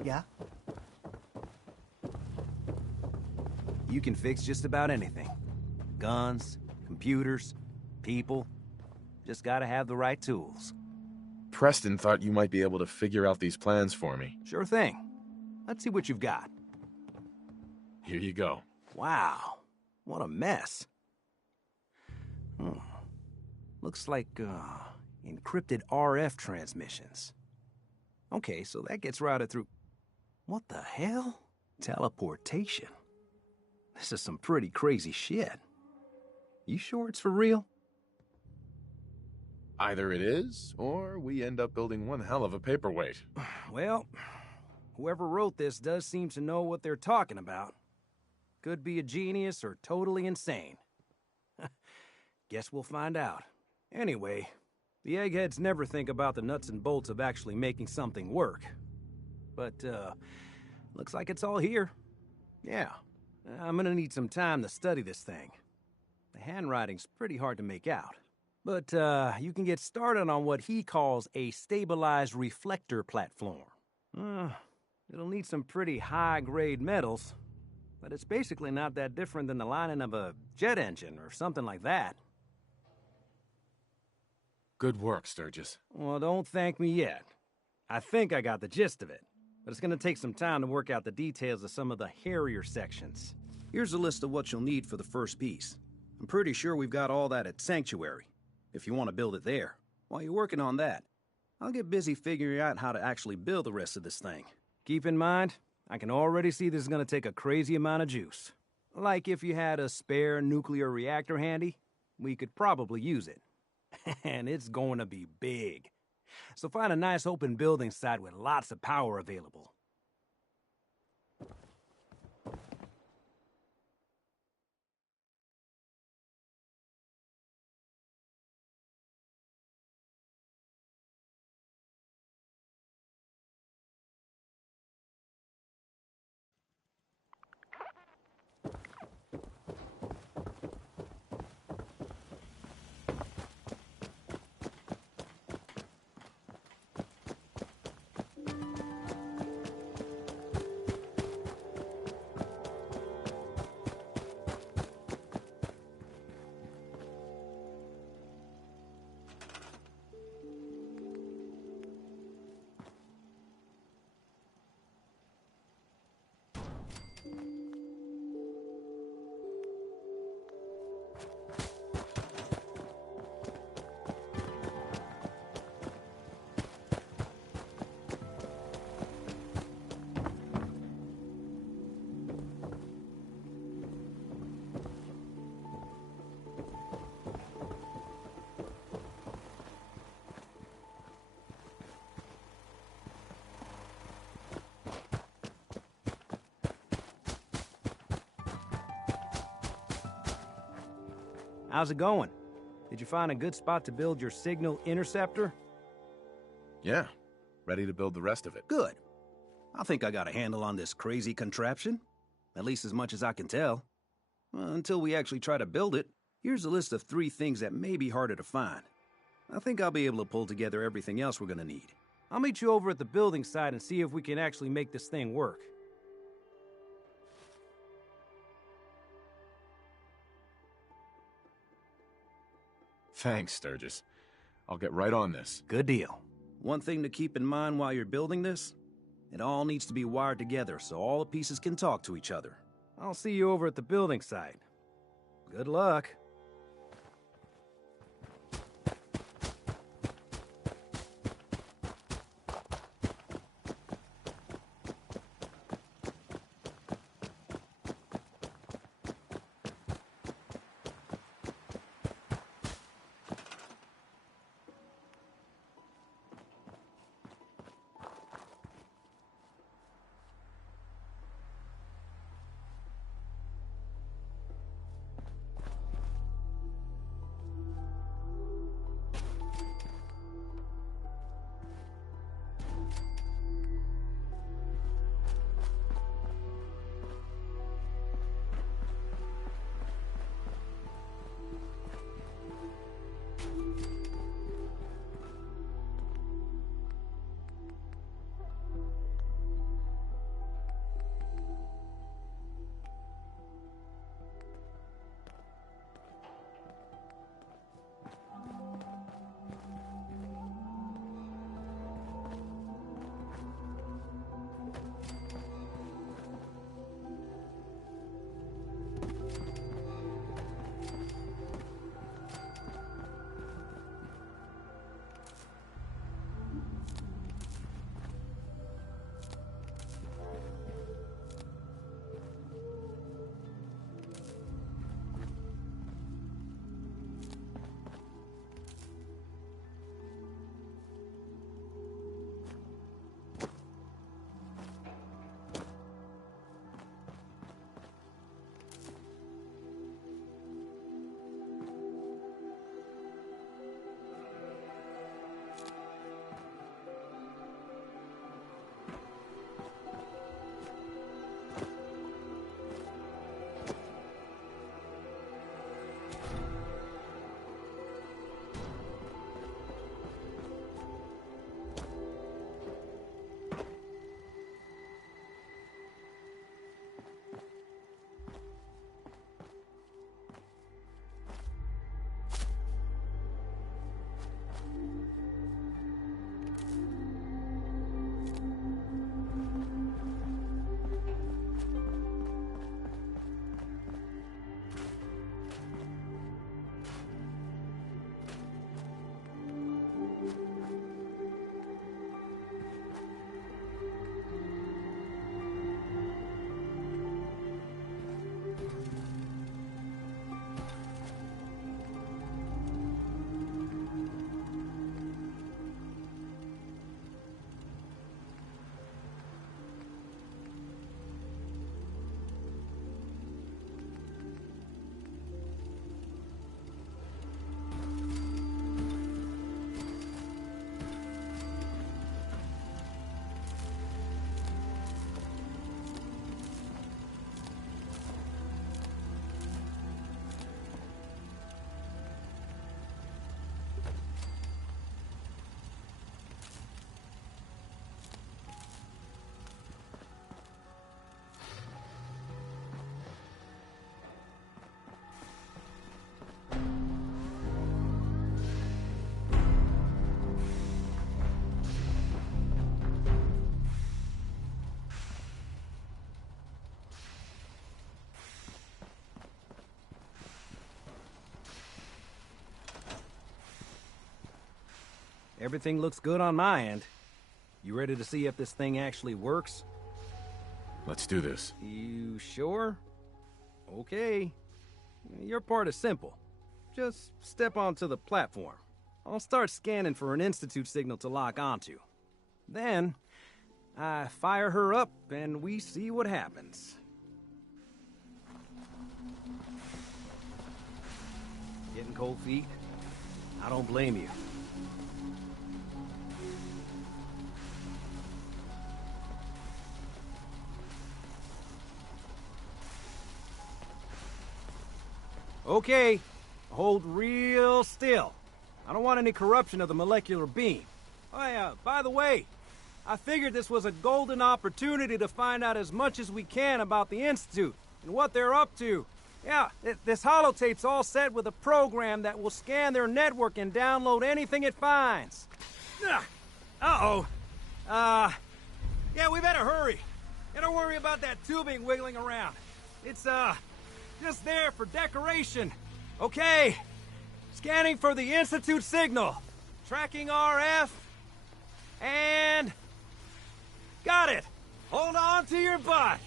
Yeah? You can fix just about anything. Guns, computers, people. Just gotta have the right tools. Preston thought you might be able to figure out these plans for me. Sure thing. Let's see what you've got. Here you go. Wow. What a mess. Looks like, encrypted RF transmissions. Okay, so that gets routed through... What the hell? Teleportation. This is some pretty crazy shit. You sure it's for real? Either it is, or we end up building one hell of a paperweight. Well, whoever wrote this does seem to know what they're talking about. Could be a genius or totally insane. Guess we'll find out. Anyway, the eggheads never think about the nuts and bolts of actually making something work. But, looks like it's all here. Yeah, I'm gonna need some time to study this thing. The handwriting's pretty hard to make out. But, you can get started on what he calls a stabilized reflector platform. It'll need some pretty high-grade metals, but it's basically not that different than the lining of a jet engine or something like that. Good work, Sturgis. Well, don't thank me yet. I think I got the gist of it, but it's gonna take some time to work out the details of some of the hairier sections. Here's a list of what you'll need for the first piece. I'm pretty sure we've got all that at Sanctuary, if you want to build it there. While you're working on that, I'll get busy figuring out how to actually build the rest of this thing. Keep in mind, I can already see this is gonna take a crazy amount of juice. Like if you had a spare nuclear reactor handy, we could probably use it. And it's going to be big. So find a nice open building site with lots of power available. How's it going? Did you find a good spot to build your signal interceptor? Yeah, ready to build the rest of it. Good. I think I got a handle on this crazy contraption. At least as much as I can tell. Well, until we actually try to build it, here's a list of 3 things that may be harder to find. I think I'll be able to pull together everything else we're gonna need. I'll meet you over at the building site and see if we can actually make this thing work. Thanks, Sturgis. I'll get right on this. Good deal. One thing to keep in mind while you're building this, it all needs to be wired together so all the pieces can talk to each other. I'll see you over at the building site. Good luck. Everything looks good on my end. You ready to see if this thing actually works? Let's do this. You sure? Okay. Your part is simple. Just step onto the platform. I'll start scanning for an Institute signal to lock onto. Then, I fire her up and we see what happens. Getting cold feet? I don't blame you. Okay, hold real still. I don't want any corruption of the molecular beam. Oh, by the way, I figured this was a golden opportunity to find out as much as we can about the Institute and what they're up to. Yeah, this holotape's all set with a program that will scan their network and download anything it finds. Uh-oh. Yeah, we better hurry. And don't worry about that tubing wiggling around. It's, just there for decoration. Okay. Scanning for the Institute signal. Tracking RF. And... got it. Hold on to your butt.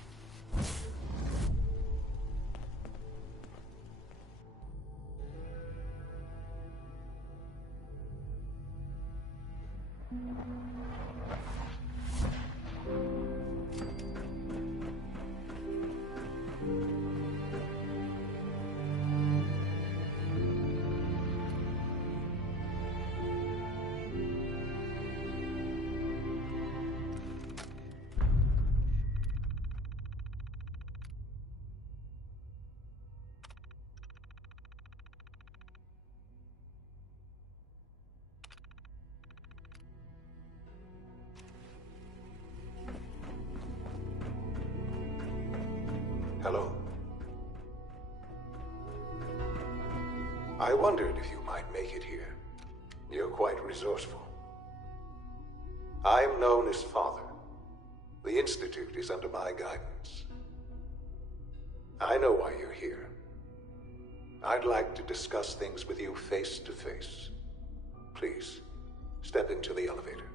Hello. I wondered if you might make it here. You're quite resourceful. I'm known as Father. The Institute is under my guidance. I know why you're here. I'd like to discuss things with you face to face. Please, step into the elevator.